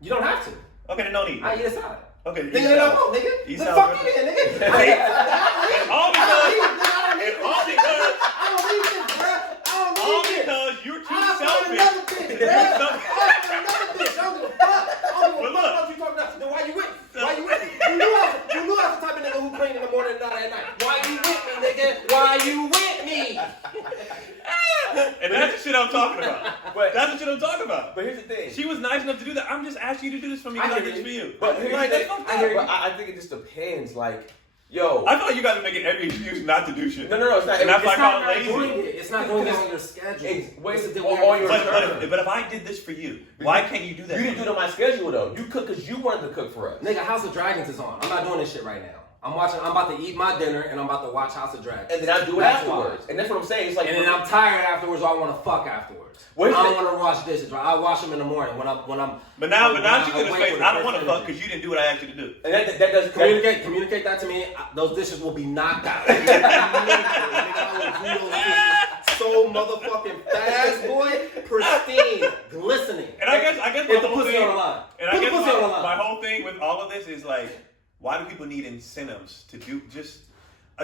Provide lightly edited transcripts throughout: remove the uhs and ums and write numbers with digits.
You don't have to. Okay, then don't eat. I eat a salad. Okay, Nigga, then I won't, nigga. Eat The salad. fuck you then, nigga. All because you're too selfish. Another bitch, bruh. Another bitch. I don't give a fuck. I don't give a fuck what you talking about. Then why you with me? Why you with me? You knew I was the type of nigga who clean in the morning and not at night. Why you with me, nigga? Why you with me? And that's the shit I'm talking about. But that's the shit I'm talking about. But here's the thing. She was nice enough to do that. I'm just asking you to do this for me because I did this for you. But here's like, the thing. that's fucked up. I think it just depends. Like, yo. I thought you guys were making every excuse not to do shit. No, it's not. And that's It's like not how lazy. doing it. It's not doing it on your schedule. But if I did this for you, why can't you do that? You didn't do it on my schedule though. You cook because you wanted to cook for us. Nigga, House of Dragons is on. I'm not doing this shit right now. I'm about to eat my dinner and I'm about to watch House of Dragons. And then I do it afterwards. And that's what I'm saying. It's like, and then I'm tired afterwards, or I want to fuck afterwards. I don't want to wash dishes. Right? I wash them in the morning when I'm. But now you get a space. I don't want to fuck because you didn't do what I asked you to do. And that does communicate that to me. Those dishes will be knocked out. So motherfucking fast, boy, pristine, glistening. And I guess put the pussy on the line. And I guess my whole thing with all of this is like, why do people need incentives to do just?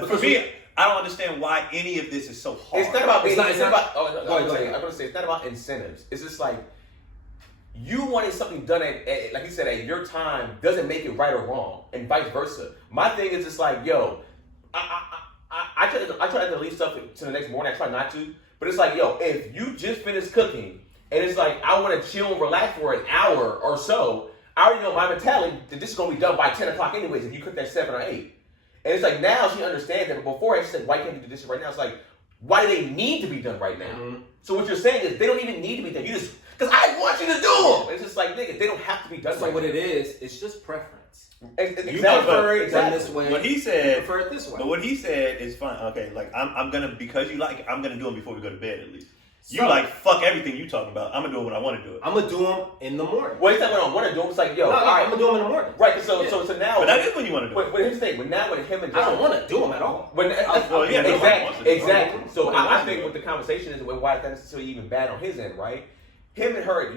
For me, I don't understand why any of this is so hard. It's not about being. I'm gonna say it's not about incentives. It's just like you wanting something done at like you said, at your time doesn't make it right or wrong, and vice versa. My thing is just like, yo, I try to leave stuff to the next morning. I try not to, but it's like, yo, if you just finished cooking and it's like I want to chill and relax for an hour or so, I already know my mentality that this is gonna be done by 10 o'clock anyways. If you cook at 7 or 8. And it's like now she understands that, but before I said, why can't you do this right now? It's like, why do they need to be done right now? Mm-hmm. So what you're saying is they don't even need to be done. You just, because I want you to do them. It's just like, nigga, they don't have to be done. So what it is, it's just preference. Exactly. You prefer it done this way. What he said, you prefer it this way. But what he said is fine. Okay, like I'm gonna, because you like it, I'm gonna do them before we go to bed at least. You like fuck everything you talking about. I'm gonna do it when I want to do it. I'm gonna do them in the morning. Well, it's not when I want to do them. It's like, yo, I'm gonna do them in the morning. Right. So now. But that is when you want to do it. But here's the thing. When now with him and I don't want to do them at all. Exactly. So I think what the conversation is, why it's not necessarily even bad on his end, right? Him and her, I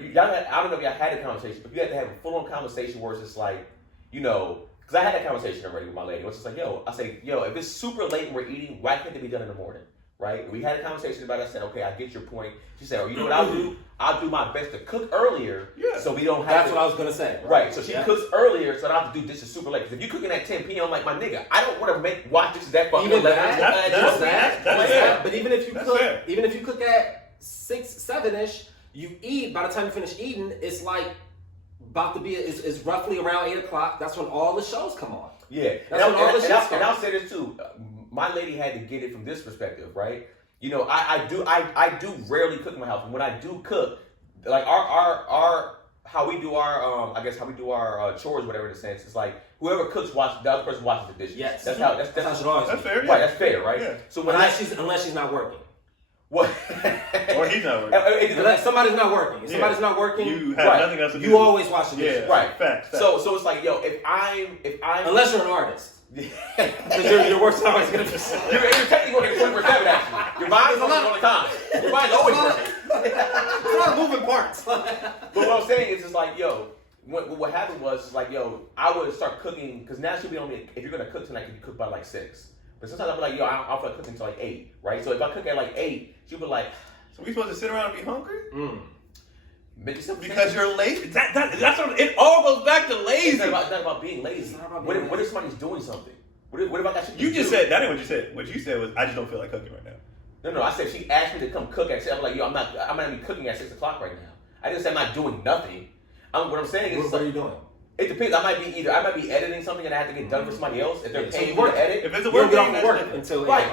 don't know if y'all had a conversation, but you had to have a full-on conversation where it's just like, you know, because I had that conversation already with my lady. It's just like, I say, if it's super late and we're eating, why can't it be done in the morning? Right? We had a conversation about it. I said, okay, I get your point. She said, you know what I'll do? I'll do my best to cook earlier so we don't have That's what I was going to say. Right. So she cooks earlier so I don't have to do dishes super late. Because if you're cooking at 10 p.m., like my nigga, I don't want to wash dishes that fucking late. That's but even if you cook at 6, 7-ish, you eat, by the time you finish eating, it's like about to be, it's roughly around 8 o'clock. That's when all the shows come on. Yeah. That's when all the shows come on. And I'll say this too. My lady had to get it from this perspective, right? You know, I do rarely cook in my house. And when I do cook, like our how we do our chores, whatever in a sense, it's like whoever cooks the other person washes the dishes. Yes. That's how it always that's fair. Right, that's fair, right? Yeah. So when unless she's not working. What? Or he's not working. Unless somebody's not working. If somebody's not working, you have nothing else to do. You always wash the dishes. Yeah, right. Facts. So it's like, yo, if I'm unless you're an artist. Because your work's always going to be You're technically going to get 24/7 actually. Your mind's working all the time. Your mind's always working. It's a lot of moving parts. But what I'm saying is just like, yo, what happened was like, yo, I would start cooking, because now she'll be on me, if you're going to cook tonight, can you cook by like 6? But sometimes I'll be like, yo, I'll feel like cooking until like 8, right? So if I cook at like 8, she'll be like, so we supposed to sit around and be hungry? Because you're lazy. That's what it all goes back to lazy. It's not about being lazy. What if somebody's doing something? What if I got shit to You do? just said that ain't what you said. What you said was, I just don't feel like cooking right now. No. I said she asked me to come cook at 6. I'm like, yo, I'm not gonna be cooking at 6 o'clock right now. I didn't say I'm not doing nothing. What I'm saying is, what are you doing? It depends. I might be editing something and I have to get done for somebody else. If they're paying me to edit, if it's a work thing, work until right,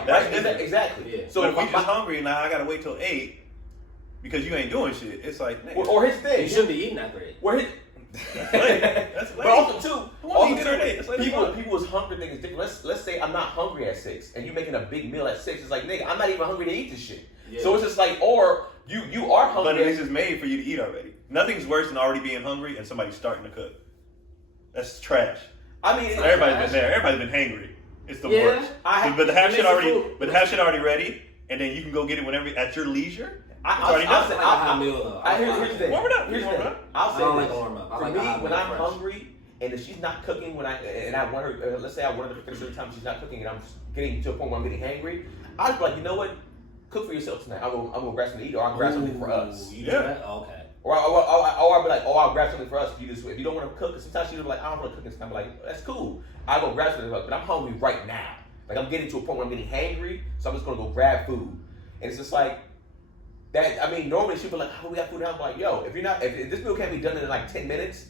exactly. Yeah. So if we just hungry, now I gotta wait till 8 because you ain't doing shit. It's like, nigga. Or his thing, you shouldn't be eating after 8. That's late. That's late. But also people's hunger thing is different. Let's say I'm not hungry at 6 and you're making a big meal at 6. It's like, nigga, I'm not even hungry to eat this shit. Yeah. So it's just like, or you are hungry. But this is made for you to eat already. Nothing's worse than already being hungry and somebody starting to cook. That's trash. I mean, everybody's been there. Everybody's been hangry. It's the worst. But the half shit already ready, and then you can go get it whenever at your leisure. already done. I like a hot meal though. Here's the thing. Warm it up. Here's the Warm it thing. up. I'll say I don't this. like to warm up. I For like me, a hot when meal I'm fresh. hungry and if she's not cooking, I want her, let's say I want her to cook at a certain time, she's not cooking, and I'm just getting to a point where I'm getting hangry, I'd be like, you know what? Cook for yourself tonight. I'm gonna grab something to eat, or I'll grab something for us. You do that? Okay. Or I'll be like, oh, I'll grab something for us. If you don't want to cook, sometimes she'll be like, I don't want to cook this time. I'm like, that's cool. I'll go grab something, but I'm hungry right now. Like I'm getting to a point where I'm getting hangry, so I'm just gonna go grab food. And it's just like that. I mean, normally she'll be like, oh, we got food now. I'm like, yo, if this meal can't be done in like 10 minutes,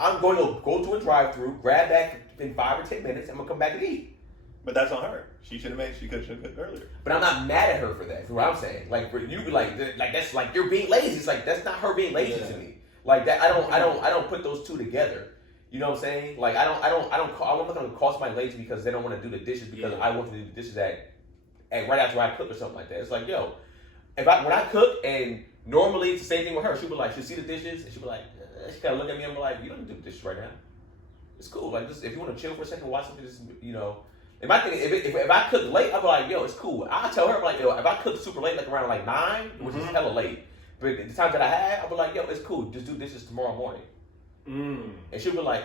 I'm going to go to a drive-through, grab that in 5 or 10 minutes, and I'm gonna come back and eat. But that's on her. She should have cooked earlier. But I'm not mad at her for that. For what I'm saying, like for you, like that's like you're being lazy. It's like that's not her being lazy to me. Like that, I don't put those two together. You know what I'm saying? Like I'm not gonna call somebody lazy because they don't want to do the dishes because I want to do the dishes at right after I cook or something like that. It's like, yo, when I cook, and normally it's the same thing with her. She'll be like, she'll see the dishes and she'll be like, she kind of look at me and be like, you don't do the dishes right now. It's cool. Like just if you want to chill for a second, watch something, just If I cook late, I'll be like, yo, it's cool. I'll tell her, like, yo, if I cook super late, like around like 9, which is hella late, but the times that I had, I'll be like, yo, it's cool. Just do dishes tomorrow morning. And she'll be like,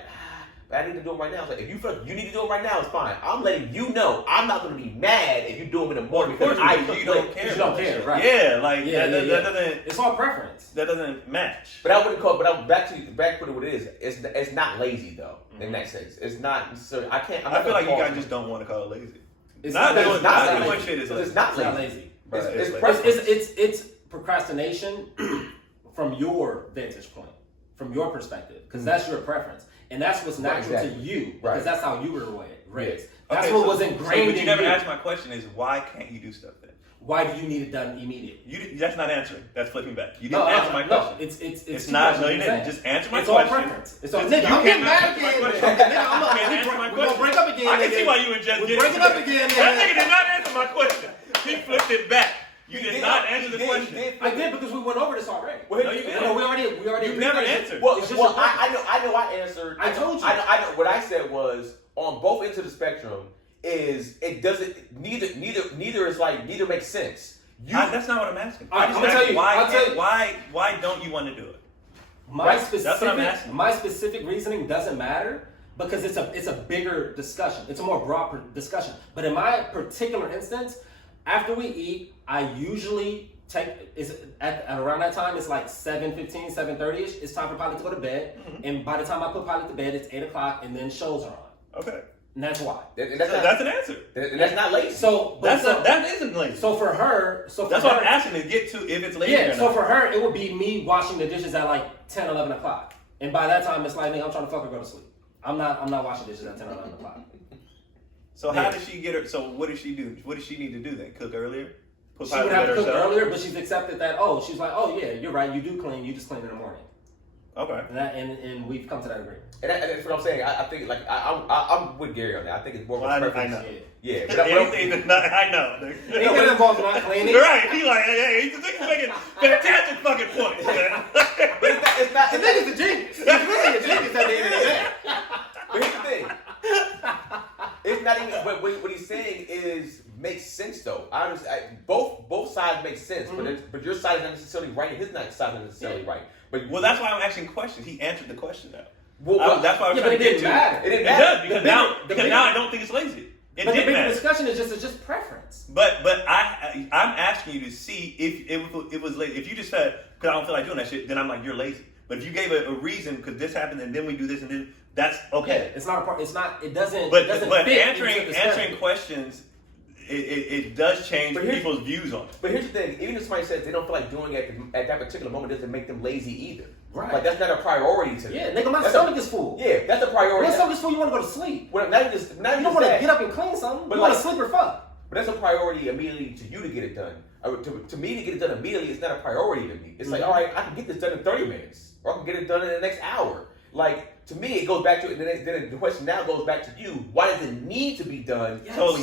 I need to do it right now. It's like, if you feel like you need to do it right now, it's fine. I'm letting you know I'm not going to be mad if you do them in the morning because you don't care. You don't care, right? Yeah, like that doesn't. It's all preference. That doesn't match. But I wouldn't call. But I'm back to what it is. It's not lazy though. In that sense, it's not. So I can't. I feel like you guys just don't want to call it lazy. It's not lazy. doing shit is lazy. It's not It's not lazy. lazy. It's procrastination from your vantage point, from your perspective, because that's your preference, and that's what's natural to you, because that's how you were raised. That's what was ingrained but you in never you. asked my question is why can't you do stuff then? Why do you need it done immediately? That's not answering. That's flipping back. You didn't answer my question. It's not. No, you didn't. Just answer my it's question. All preference. It's all. You Nigga, I'm getting mad can't again. answer my Nigga, I'm not. can't answer my We're gonna break up again. I can see why you and Jess We're breaking up again. That nigga did not answer my question. He flipped it back. You did not answer the question. I did because we went over this already. No, you didn't. No, we already. You never answered. Well, I know. I answered. I told you. I know. What I said was on both ends of the spectrum is it doesn't. Neither makes sense. That's not what I'm asking. I'm gonna tell you. Why don't you want to do it? That's what I'm asking. My specific reasoning doesn't matter because it's a bigger discussion. It's a more broad discussion. But in my particular instance, after we eat, I usually at around that time. It's like 7:15, 7:30ish. It's time for Polee to go to bed, and by the time I put Polee to bed, it's 8 o'clock, and then shows are on. Okay. And that's why. That's an answer. That's not lazy. That isn't lazy. So for her, that's what I'm asking to get to if it's lazy or not. So for her, it would be me washing the dishes at like 10, 11 o'clock. And by that time, it's like, nigga, I'm trying to fuck her go to sleep. I'm not washing dishes at 10, 11 o'clock. So how does she get her? So what does she do? What does she need to do then? Cook earlier? She would have to cook earlier, but she's accepted that. She's like, oh yeah, you're right. You do clean. You just clean in the morning. Okay. And we've come to that agreement. And that's what I'm saying. I think like I'm with Gary on that. I think it's more of a preference. I know. Yeah. Anything that's not, I know. He get involved in not cleaning. Right. He like, hey, he's making fantastic fucking points, man. But it's not. The nigga's a genius. He's really a genius at the end of the day. But here's the thing. It's not even. What he's saying is makes sense though. I understand. Both sides make sense, but your side is not necessarily right, and his side is not necessarily right. But that's why I'm asking questions. He answered the question now. That's why I'm trying to get to. It does because now I don't think it's lazy. But the big discussion is just preference. But I'm asking you to see if it was lazy. If you just said because I don't feel like doing that shit, then I'm like you're lazy. But if you gave a reason because this happened and then we do this and then that's okay. Yeah, it's not a part. It's not. It doesn't. But fit answering questions. It does change people's views on it. But here's the thing: even if somebody says they don't feel like doing it at that particular moment, doesn't make them lazy either. Right? Like that's not a priority to them. Yeah, nigga, my stomach is full. Yeah, that's a priority. When your stomach is full, you want to go to sleep. Well, you don't want to get up and clean something. But you want to sleep or fuck. But that's a priority immediately to you to get it done. To me to get it done immediately, it's not a priority to me. It's like, all right, I can get this done in 30 minutes, or I can get it done in the next hour. Like to me, it goes back to then the question now goes back to you. Why does it need to be done? Yes. So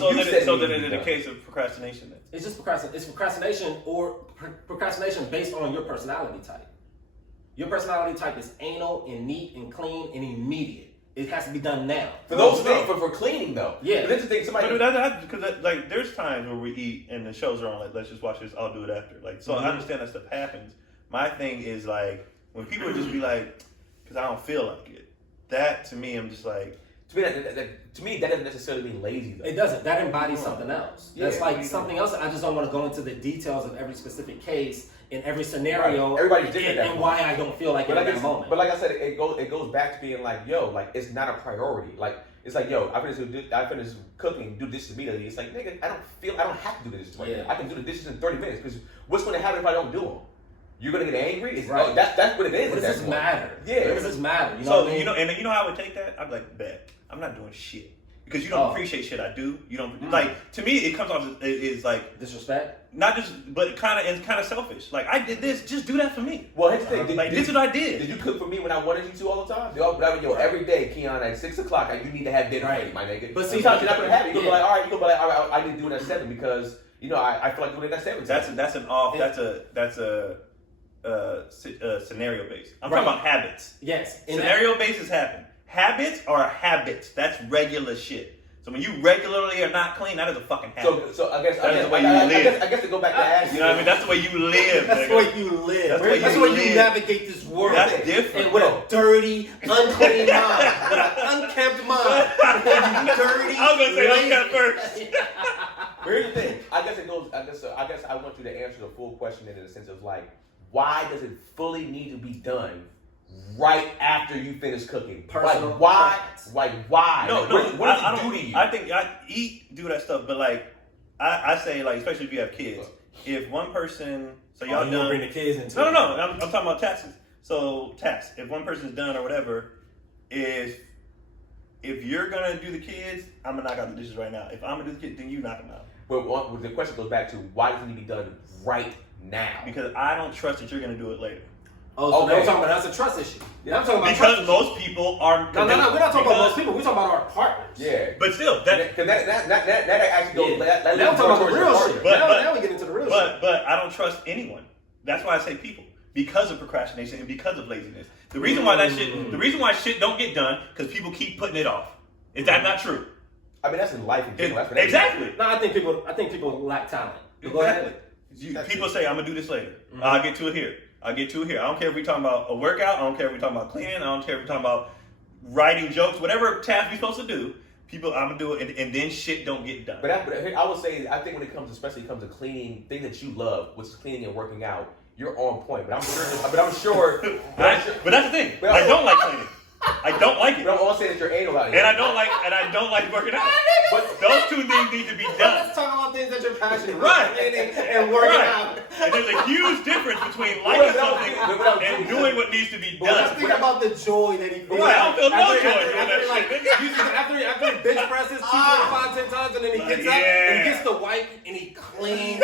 then in the case of procrastination, then it's just procrastination. It's procrastination or procrastination based on your personality type. Your personality type is anal and neat and clean and immediate. It has to be done now. For those things, for cleaning though. Yeah. But that's the thing. Somebody. Because like there's times where we eat and the shows are on. Like let's just watch this. I'll do it after. Like so I understand that stuff happens. My thing is like when people just be like, because I don't feel like it. That to me, I'm just like. To me, that doesn't necessarily mean lazy though. It doesn't. That embodies something else. That's Yeah, like something else. I just don't want to go into the details of every specific case in every scenario. Right. Everybody's different and why I don't feel like it at that moment. But like I said, it goes back to being like, yo, like it's not a priority. Like it's like, yo, I finished cooking, do dishes immediately. It's like, nigga, I don't have to do the dishes right now. I can do the dishes in 30 minutes because what's going to happen if I don't do them? You're gonna get angry. Right. That's what it is. What does this matter? Yeah. What does this matter? You know So what I mean? you know how I would take that? I'd be like, bet I'm not doing shit because you don't appreciate shit I do. You don't like. To me, it comes off as like disrespect. Not just, but it's kind of selfish. Like I did this, just do that for me. Well, here's the thing. This is what I did. Did you cook for me when I wanted you to all the time? Yo, every day, Keon, at 6 o'clock, you need to have dinner ready, my nigga. But sometimes you're not gonna have it. You're gonna be like, all right. You're gonna be like, all right, I need to do it at 7 because I feel like doing it at 7. That's scenario based. I'm talking about habits. Yes. Scenario based is happen. Habits are habits. That's regular shit. So when you regularly are not clean, that is a fucking habit. So I guess that's the way you live. I guess to go back to ask you know what I mean? That's the way you live. That's the way you live. That's the way you navigate this world. That's different. And with a dirty, unclean mind, with an unkempt mind. Dirty. I was gonna say unkempt first. Here's the thing. I guess I want you to answer the full question in the sense of like, why does it fully need to be done right after you finish cooking? Personal like why? Like why? No, like, what does it do to you? I think I do that stuff, but like I say like especially if you have kids, if one person y'all you done bring the kids into no, I'm talking about taxes. So tax if one person's done or whatever, if you're gonna do the kids, I'm gonna knock out the dishes right now. If I'm gonna do the kids, then you knock them out. But the question goes back to why does it need to be done right now? Because I don't trust that you're gonna do it later. Oh, so we're talking about that's a trust issue. Yeah, I'm talking about because most people are. No, we're not talking about most people. We're talking about our partners. Yeah, but still, that actually goes. Now I'm talking about the real shit. Now we get into the real shit. But I don't trust anyone. That's why I say people because of procrastination and because of laziness. The reason why shit don't get done because people keep putting it off. Is that not true? I mean, that's in life in general. Exactly. No, I think people lack talent. Go ahead. People say I'm gonna do this later. I'll get to it here. I don't care if we're talking about a workout. I don't care if we're talking about cleaning. I don't care if we're talking about writing jokes. Whatever task we're supposed to do, I'm gonna do it, and then shit don't get done. But I would say, I think when it comes to cleaning, things that you love, which is cleaning and working out, you're on point. But I'm sure. But that's the thing. I don't like cleaning. I don't like it. But I'm all saying that you're anal out here. And I don't like working out. But those two things need to be done. Let's talk about things that you're passionate about. Right. And working out. And there's a huge difference between liking something and doing what needs to be done. Let's think about the joy that he feels. Right, I don't feel no joy doing that shit. After he bench presses 2.5, 10 times, and then he gets up and he gets the wipe and he cleans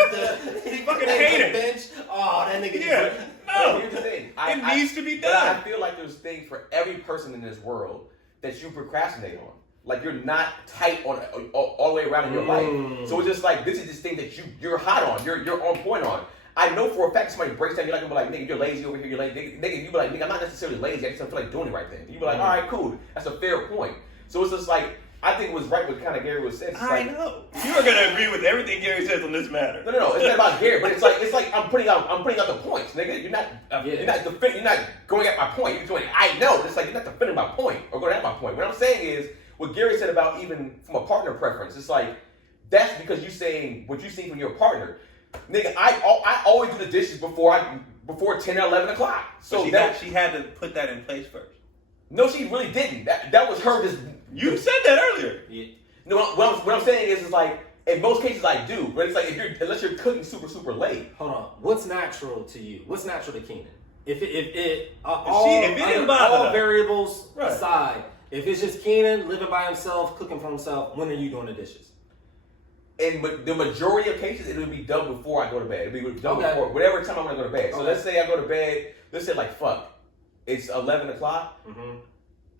he fucking hates the bench. Oh, that nigga. Yeah. No. Here's the thing. It needs to be done. But I feel like there's things for every person in this world that you procrastinate on. Like you're not tight on all the way around in your life. So it's just like this is this thing that you're hot on. You're on point on. I know for a fact somebody breaks down, you're like, nigga, you're lazy over here. You're like, nigga, you be like, nigga, I'm not necessarily lazy. I just don't feel like doing it right then. You be like, all right, cool. That's a fair point. So it's just like I think it was right what kind of Gary was saying. I know. You are gonna agree with everything Gary says on this matter. No. It's not about Gary, but it's like I'm putting out the points, nigga. You're not going at my point. You're doing. I know. It's like you're not defending my point or going at my point. What I'm saying is what Gary said about even from a partner preference. It's like that's because you're saying what you see from your partner, nigga. I always do the dishes before 10 or 11 o'clock. So she had to put that in place first. No, she really didn't. That was her just. You said that earlier. Yeah. No, what I'm saying is like in most cases I do, but it's like unless you're cooking super late. Hold on. What's natural to you? What's natural to Kenan? All variables aside, if it's just Kenan living by himself, cooking for himself, when are you doing the dishes? In the majority of cases, it would be done before I go to bed. It would be done before whatever time I'm gonna go to bed. So let's say I go to bed. Let's say like it's 11 o'clock. Mm-hmm.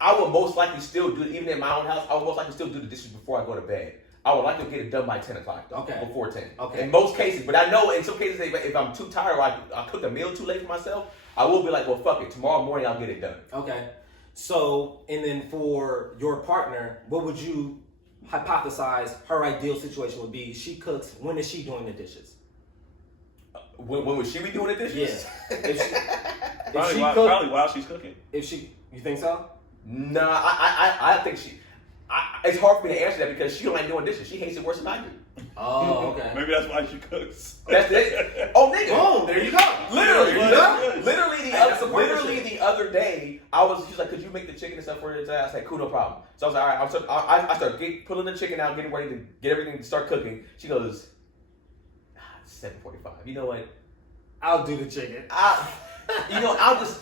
I will most likely still do it, even in my own house. I will most likely still do the dishes before I go to bed. I would like to get it done by 10 o'clock, though, before 10. Okay. In most cases, but I know in some cases, if I'm too tired or I cook a meal too late for myself, I will be like, well, fuck it. Tomorrow morning, I'll get it done. Okay. So, and then for your partner, what would you hypothesize her ideal situation would be? She cooks. When is she doing the dishes? When would she be doing the dishes? Yeah. Probably while she's cooking. You think so? Nah, I think it's hard for me to answer that because she don't like doing dishes. She hates it worse than I do. Oh, okay. Maybe that's why she cooks. That's it. Oh, nigga. Boom, there you go. Literally the other day, she's like, could you make the chicken and stuff for her? I said, cool, no problem. So I was like, all right. I started pulling the chicken out, getting ready to get everything to start cooking. She goes, it's 7:45. You know what? I'll do the chicken. I'll just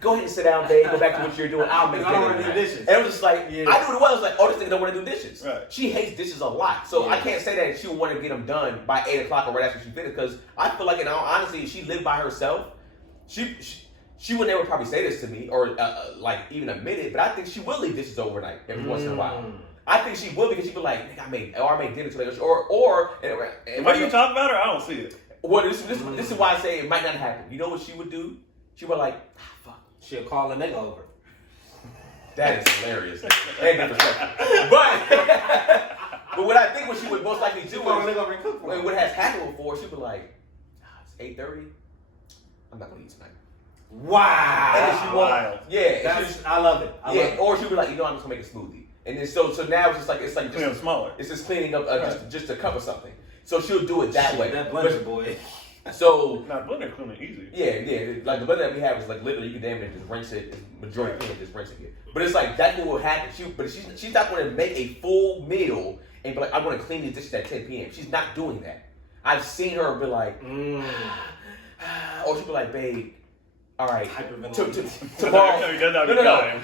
go ahead and sit down, babe. Go back to what you're doing. I'll make dinner. I don't want to do dishes. And it was just like, I knew what it was. I was like, oh, this nigga don't want to do dishes. Right. She hates dishes a lot. So I can't say that she would want to get them done by 8 o'clock or right after she finishes. Because I feel like, in all honesty, if she lived by herself, she would never probably say this to me or like even admit it. But I think she will leave dishes overnight every once in a while. I think she will because she'd be like, nigga, I made dinner today. Or what are you talking about? Or I don't see it. Well, this is why I say it might not happen. You know what she would do? She would like, fuck. She'll call a nigga over. That is hilarious. And disrespectful. But what I think what she would most likely do is, what has happened before, she'd be like, it's 8:30. I'm not gonna eat tonight. Wow. And then she won't. Yeah. I love it. Or she'd be like, I'm just gonna make a smoothie. And then so now it's like just smaller. It's just cleaning up just a cup of something. So she'll do it that way. That blender, boy. So blender cleaning easy. Yeah. Like the blender that we have is like literally you can damn near just rinse it. Majority of it just rinsing it. But it's like that's what will happen. She's not going to make a full meal and be like, I'm going to clean these dishes at 10 p.m. She's not doing that. I've seen her be like, or she'll be like, babe, all right, tomorrow. No.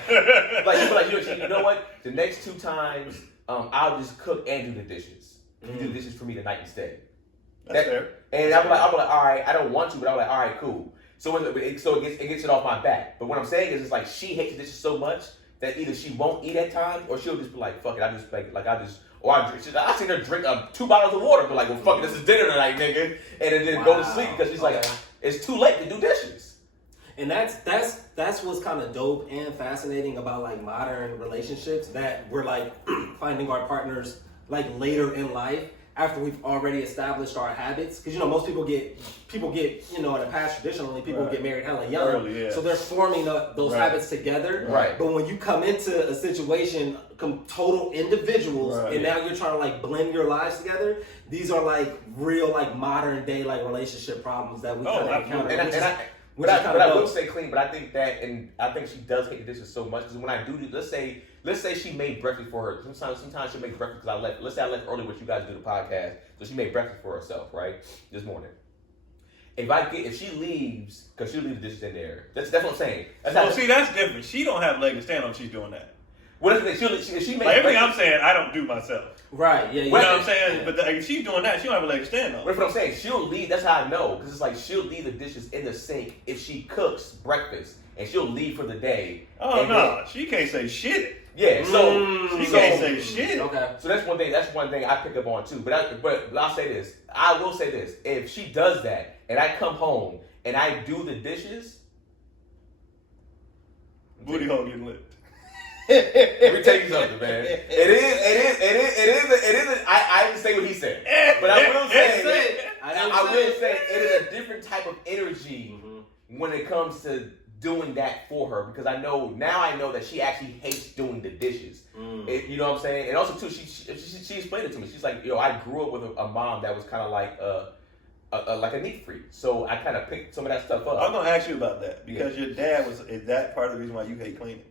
Like she'll be like, you know what? The next 2 times, I'll just cook and do the dishes. You do the dishes for me tonight instead. That's fair. And I'm like, all right, I don't want to, but I'm like, all right, cool. So it gets it off my back. But what I'm saying is, it's like she hates the dishes so much that either she won't eat at times or she'll just be like, fuck it, I seen her drink 2 bottles of water, but like, well, fuck it, this is dinner tonight, nigga, and then go to sleep because she's like, it's too late to do dishes. And that's what's kind of dope and fascinating about like modern relationships, that we're like finding our partners like later in life after we've already established our habits. Because most people get in the past traditionally people get married hella young, early, so they're forming those habits together. Right. But when you come into a situation, total individuals, and now you're trying to like blend your lives together, these are like real like modern day like relationship problems that we kind of encounter. But I would say clean, but I think she does hate the dishes so much because when I do, let's say she made breakfast for her. Sometimes she'll make breakfast because let's say I left early with you guys to do the podcast, so she made breakfast for herself, right, this morning. If she leaves, because she'll leave the dishes in there. That's what I'm saying. That's different. She don't have a leg to stand on. She's doing that. What if she makes everything I'm saying, I don't do myself. Right, yeah. You know what I'm saying? Yeah. But if she's doing that, she don't have a leg to stand on. What I'm saying, she'll leave, that's how I know, because it's like she'll leave the dishes in the sink if she cooks breakfast, and she'll leave for the day. Oh, no, she can't say shit. Yeah, so she can't say shit. Okay. So that's one thing I pick up on too. But I'll say this. I will say this. If she does that, and I come home, and I do the dishes, booty hole getting lit. Let me tell you something, man. It is. I didn't say what he said, but I will say it is a different type of energy when it comes to doing that for her, because I know that she actually hates doing the dishes. You know what I'm saying? And also too, she explained it to me. She's like, I grew up with a mom that was kind of like a neat freak, so I kind of picked some of that stuff up. I'm gonna ask you about that because your dad is that part of the reason why you hate cleaning?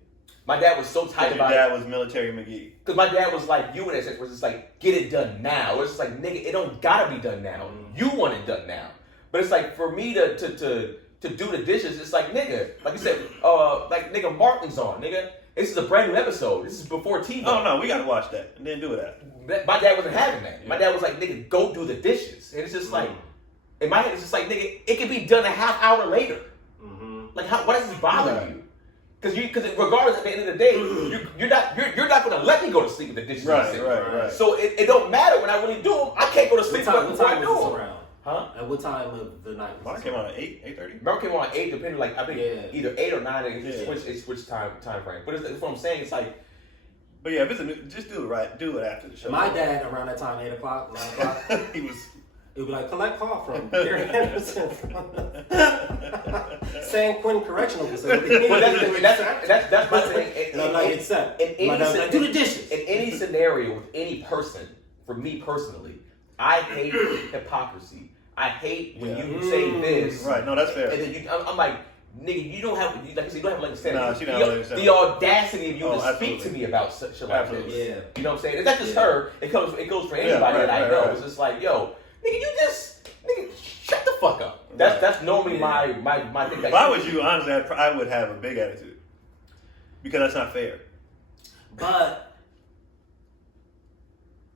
My dad was so tight about it. Your dad was military McGee. Because my dad was like you in that sense, where it's just like, get it done now. It's just like, nigga, it don't gotta be done now. You want it done now. But it's like, for me to do the dishes, it's like, nigga, like you said, like, nigga, Martin's on, nigga. This is a brand new episode. This is before TV. Oh, no, we gotta watch that. And then do that. My dad wasn't having that. Yeah. My dad was like, nigga, go do the dishes. And it's just like, in my head, it's just like, nigga, it can be done a half hour later. Like, why does this bother you? Because regardless, at the end of the day, you're not gonna let me go to sleep with the dishes. Right. So it don't matter when I really do them. I can't go to sleep before I do them. Huh? At what time of the night? Mine came on at 8:30. Remember, came on at 8, depending, like, I think either 8 or 9, it switched time frame. But it's what I'm saying, it's like. But yeah, if it's just do it right. Do it after the show. My dad, around that time, 8 o'clock, 9 o'clock, he was. It would be like, collect call from Gary Henderson from San Quentin Correctional Facility. Well, that's my thing. And I'm like, it's set. Do the dishes. In any scenario with any person, for me personally, I hate hypocrisy. I hate when you say this. Right, no, that's fair. And then I'm like, nigga, you don't have, like I said, you don't have like Nah, she don't have like the audacity of you to absolutely. speak to me about shit like this. Yeah. You know what I'm saying? And that's just her. It goes for anybody that I know. Right. It's just like, yo, nigga, shut the fuck up. That's normally my thing. If I was you, honestly, I would have a big attitude because that's not fair. But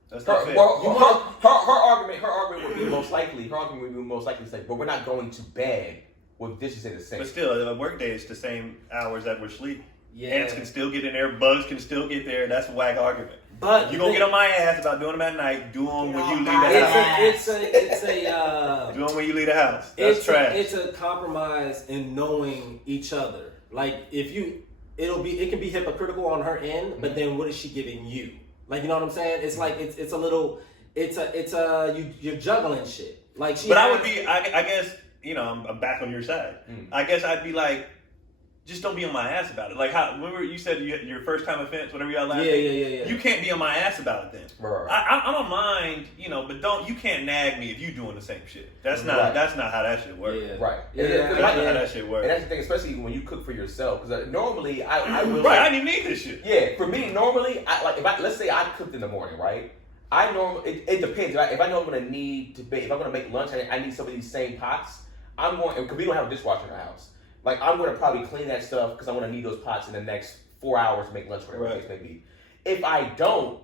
that's not fair. Her argument would be most likely. Her argument would be most likely to say, but we're not going to bed with dishes in the sink. But still, a work day is the same hours that we're sleeping. yeah. Ants can still get in there. Bugs can still get there. That's a whack argument. But You gonna get on my ass about doing them at night. Do them when you leave the house. it's a Do them when you leave the house. That's trash. It's a compromise in knowing each other. Like if you, it can be hypocritical on her end, but then what is she giving you? Like, you know what I'm saying? It's like it's a little, you're juggling shit. Like she. But I would be. I guess I'm back on your side. I guess I'd be like, just don't be on my ass about it. Like how remember you said your first time offense, whatever y'all laughing. Yeah. You can't be on my ass about it then. Right. I don't mind, but you can't nag me if you doing the same shit. That's not how that shit works. Yeah. Right. That's not how that shit works. And that's the thing, especially when you cook for yourself. Because normally I will. Right. I didn't even need this shit. Yeah. For me, normally, let's say I cooked in the morning, right? It depends. Right? If I know I'm gonna need to bake, if I'm gonna make lunch, I need some of these same pots. I'm going because we don't have a dishwasher in our house. Like, I'm going to probably clean that stuff because I'm going to need those pots in the next 4 hours to make lunch, whatever the case may be. If I don't,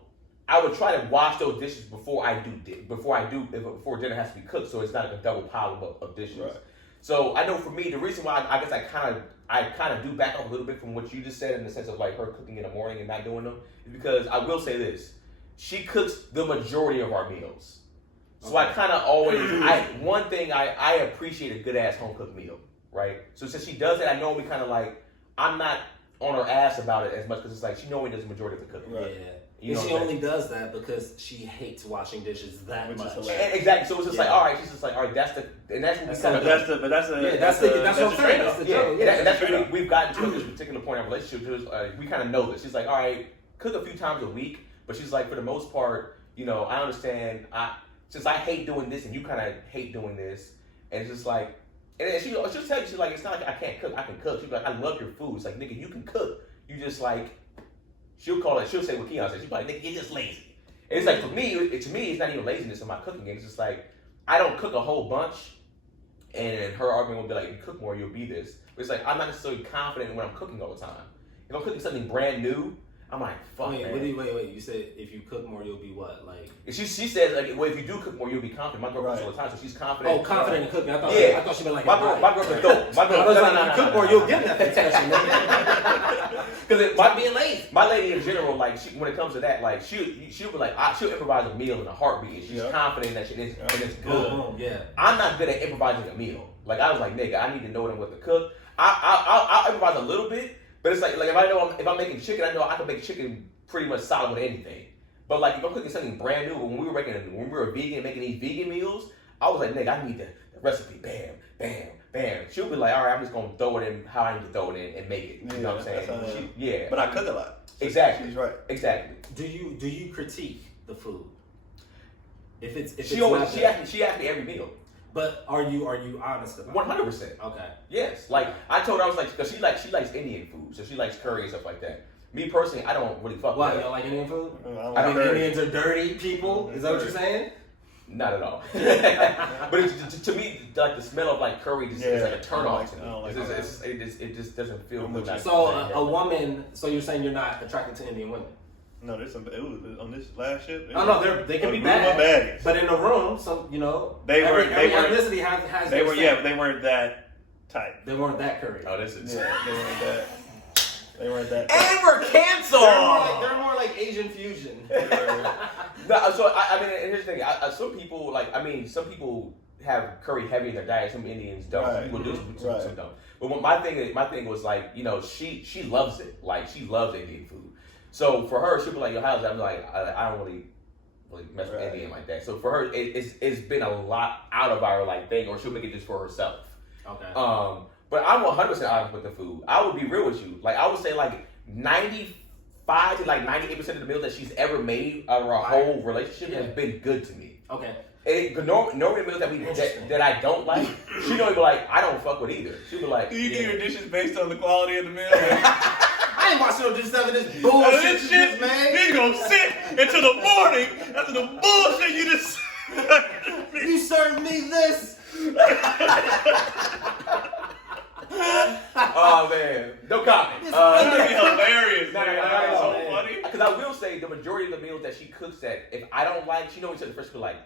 I would try to wash those dishes before dinner has to be cooked, so it's not like a double pile of dishes. Right. So I know for me, the reason why I guess I kind of do back off a little bit from what you just said in the sense of like her cooking in the morning and not doing them is because I will say this: she cooks the majority of our meals. So I kind of always, one thing I appreciate a good ass home cooked meal. Right? So since she does it, I normally kind of like, I'm not on her ass about it as much because it's like she normally does the majority of the cooking. Right. Yeah. And she only does that because she hates washing dishes that much. Exactly. So it's just like, all right, she's just like, all right, that's what we kind of. That's what I'm saying. That's the joke. That's what we've gotten to at this particular point in our relationship. We kind of know this. She's like, all right, cook a few times a week, but she's like, for the most part, I understand. Since I hate doing this and you kind of hate doing this, and it's just like. And then she'll tell you, she's like, it's not like I can't cook, I can cook. She'll be like, I love your food. It's like, nigga, you can cook. You just like, she'll say what Keon says. She's like, nigga, you're just lazy. And it's like, to me, it's not even laziness in my cooking. It's just like, I don't cook a whole bunch. And her argument will be like, if you cook more, you'll be this. But it's like, I'm not necessarily confident in what I'm cooking all the time. If I'm cooking something brand new, I'm like, fuck, man. Wait. You said if you cook more, you'll be what? Like she says, like, well, if you do cook more, you'll be confident. My girl cooks all the time, so she's confident. Oh, confident in cooking. I thought she meant like my girl could dope. My girl, if you cook more, you'll get that expression. Because by being lazy, my lady in general, like, when it comes to that, like, she'll be like, she'll improvise a meal in a heartbeat. She's confident that it's good. Yeah. I'm not good at improvising a meal. Like, I was like, nigga, I need to know what to cook. I'll improvise a little bit. But it's like if I'm making chicken, I know I can make chicken pretty much solid with anything. But like if I'm cooking something brand new, when we were vegan making these vegan meals, I was like, nigga, I need the recipe. Bam, bam, bam. She'll be like, all right, I'm just gonna throw it in how I need to throw it in and make it. You know what I'm saying? But I cook a lot. Exactly. She's right. Exactly. Do you critique the food? If she asked me every meal. But are you honest about it? 100%. Okay. Yes. Like I told her, I was like, because she likes Indian food, so she likes curry and stuff like that. Me personally, I don't really fuck with it. You don't like Indian food? I don't think Indians are dirty people. Is that what you're saying? Not at all. But to me, like the smell of like curry just is like a turn off to me. It just doesn't feel good. So a woman. So you're saying you're not attracted to Indian women? No, there's some. It was on this last ship. They can be bad. But in the room, every ethnicity has. They were but they weren't that type. They weren't that curry. Oh, this is. Yeah, they weren't that. And we're canceled. They're more like Asian fusion. No, so I mean, and here's the thing. Some people have curry heavy in their diet. Some Indians don't. Right. Some people do. Right. Some don't. But my thing was like, you know, she loves it. Like she loves Indian food. So for her, she'll be like, yo, how's that? I'm like, I don't really mess with Indian like that. So for her, it's been a lot out of our like thing, or she'll make it just for herself. Okay. But I'm 100% honest with the food. I would be real with you. Like I would say like 95 to like 98% of the meals that she's ever made out of our whole relationship has been good to me. Okay. Normally meals that I don't like, she don't even be like, I don't fuck with either. She'll be like, Do you get your dishes based on the quality of the meal? I ain't watching no dishes after this bullshit This shit, man. you gonna sit until the morning after the bullshit you just. You served me this. oh man, no comment. That'd be hilarious. Nah, Man. nah, nah, That'd be nah, so man. funny. Because I will say the majority of the meals that she cooks that if I don't like, she knows each other first be like,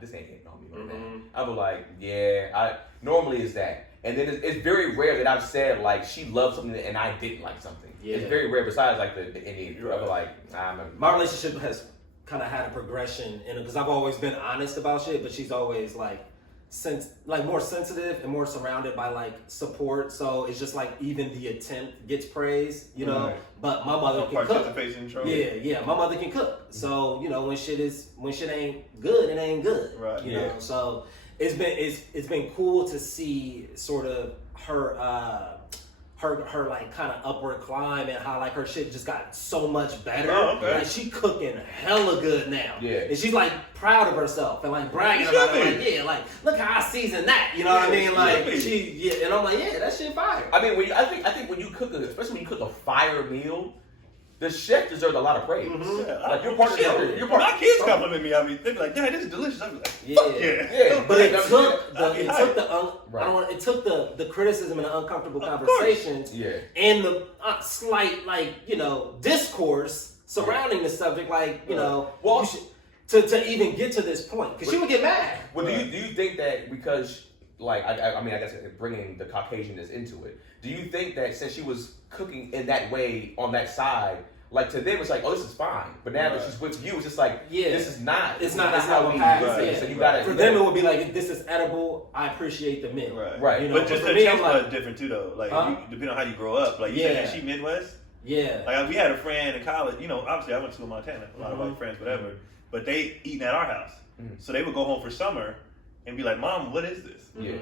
this ain't hitting on me right now. I'll be like, yeah, normally it's that. And then it's very rare that I've said like she loves something and I didn't like something. Yeah. It's very rare besides like the Indian food. I'll be like, My relationship has kind of had a progression in it because I've always been honest about shit, but she's always like more sensitive and more surrounded by like support. So it's just like even the attempt gets praise, you know. Right. But my mother can cook. Participation trophy. Yeah, my mother can cook. So you know when shit ain't good, it ain't good. Right. You know. So it's been cool to see sort of her like kind of upward climb and how like her shit just got so much better. Oh, okay. Like she cooking hella good now. Yeah. And she's like proud of herself and like bragging about it. Like, yeah, like look how I seasoned that. You know what I mean? Like and I'm like, yeah, that shit fire. I mean, I think when you cook, especially when you cook a fire meal, the chef deserves a lot of praise. Yeah, Like you're part of the. My kids compliment me. I mean, they be like, "Dad, this is delicious." I'm like, "Fuck yeah." But it took the criticism and the uncomfortable conversations and the slight like discourse surrounding the subject, like to even get to this point because she would get mad. Well, do you think that because like I mean I guess bringing the Caucasianness into it, do you think that since she was cooking in that way on that side? Like to them, it's like, oh, this is fine. But now that she's with you, it's just like, this is not. It's not how we do it. So you gotta. For them, it would be like, if this is edible, I appreciate the meal. Right. You know, but just the taste bud different too, though. Like depending on how you grow up. Like you said, is she Midwest? Yeah. Like we had a friend in college. You know, obviously I went to school in Montana. A lot of white friends, whatever. But they eating at our house. So they would go home for summer and be like, "Mom, what is this?" Yeah.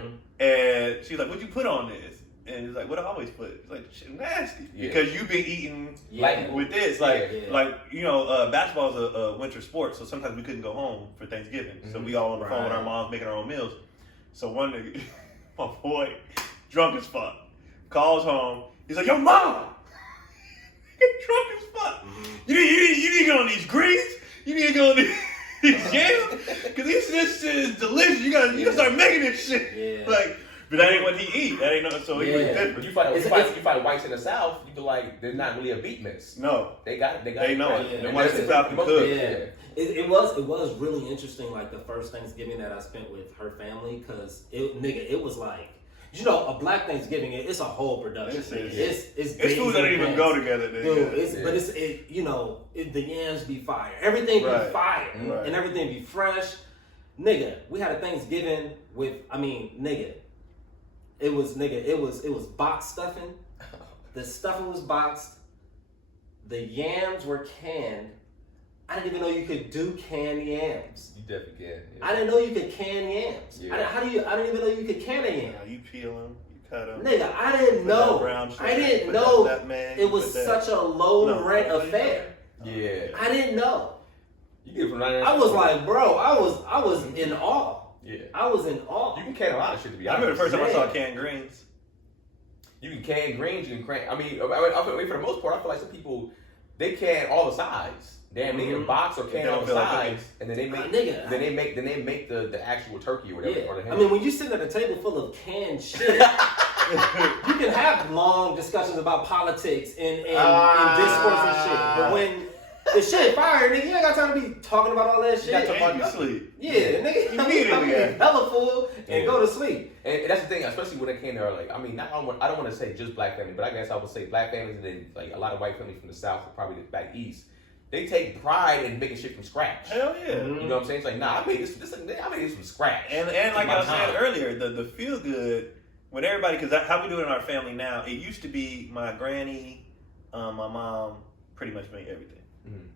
And she's like, "What'd you put on this?" And it's like, what I always put. It's like, shit nasty. Yeah. Because you've been eating with this. Like, basketball is a winter sport, so sometimes we couldn't go home for Thanksgiving. So we all on the phone with our moms making our own meals. So one nigga, my boy, drunk as fuck, calls home. He's like, yo, mom! Drunk as fuck. You need to get on these greens. You need to get on these yams. Because this shit is delicious. You gotta start making this shit. Yeah. Like, but that ain't what he eat. That ain't nothing. So he was different. You find whites in the South, you be like, they're not really a beat mix. No, they got it. They know it. Yeah. The whites in the South can cook. Yeah. It was really interesting. Like the first Thanksgiving that I spent with her family, because it was like, a Black Thanksgiving. It's a whole production. It's food that don't even go together. Dude, the yams be fire. Everything be fire, and everything be fresh. Nigga, we had a Thanksgiving with. It was box stuffing. The stuffing was boxed. The yams were canned. I didn't even know you could do canned yams. You definitely can. Yeah. I didn't know you could can yams. Yeah. I didn't even know you could can a yam. You peel them, you cut them. Nigga, I didn't know. I didn't know it was such a low rent affair. Yeah. I didn't know. You get it from 99 I was like, bro, I was in awe. Yeah. I was in awe. You can can a lot of shit, to be honest. I remember the first time I saw canned greens. You can can greens, you can can. I mean, for the most part, I feel like some people, they can all the sides. Damn near box or can all the sides, and then they make the actual turkey or whatever. Yeah. Or the I mean, when you sit at a table full of canned shit, you can have long discussions about politics and discourse and shit. But when the shit fire, nigga, you ain't got time to be talking about all that shit. You got to sleep. Yeah, nigga, immediately hella full and go to sleep. And that's the thing, especially when it came to like, I mean, I don't want to say just Black family, but I guess I would say Black families and then like a lot of white families from the South, probably back east. they take pride in making shit from scratch. Hell yeah. You know what I'm saying? It's like, nah, I made this from scratch. And like I said earlier, the feel good when everybody, because how we do it in our family now, it used to be my granny, my mom pretty much made everything.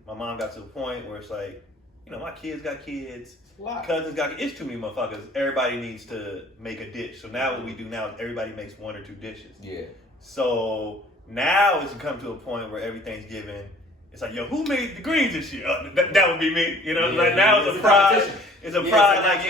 My mom got to the point where it's like, you know, my kids got kids, cousins got kids. It's too many motherfuckers. Everybody needs to make a dish. So now what we do now is everybody makes 1 or 2 dishes. Yeah. So now it's come to a point where every Thanksgiving, it's like, yo, who made the greens this year? That would be me. You know, like now it's a pride. It's a pride,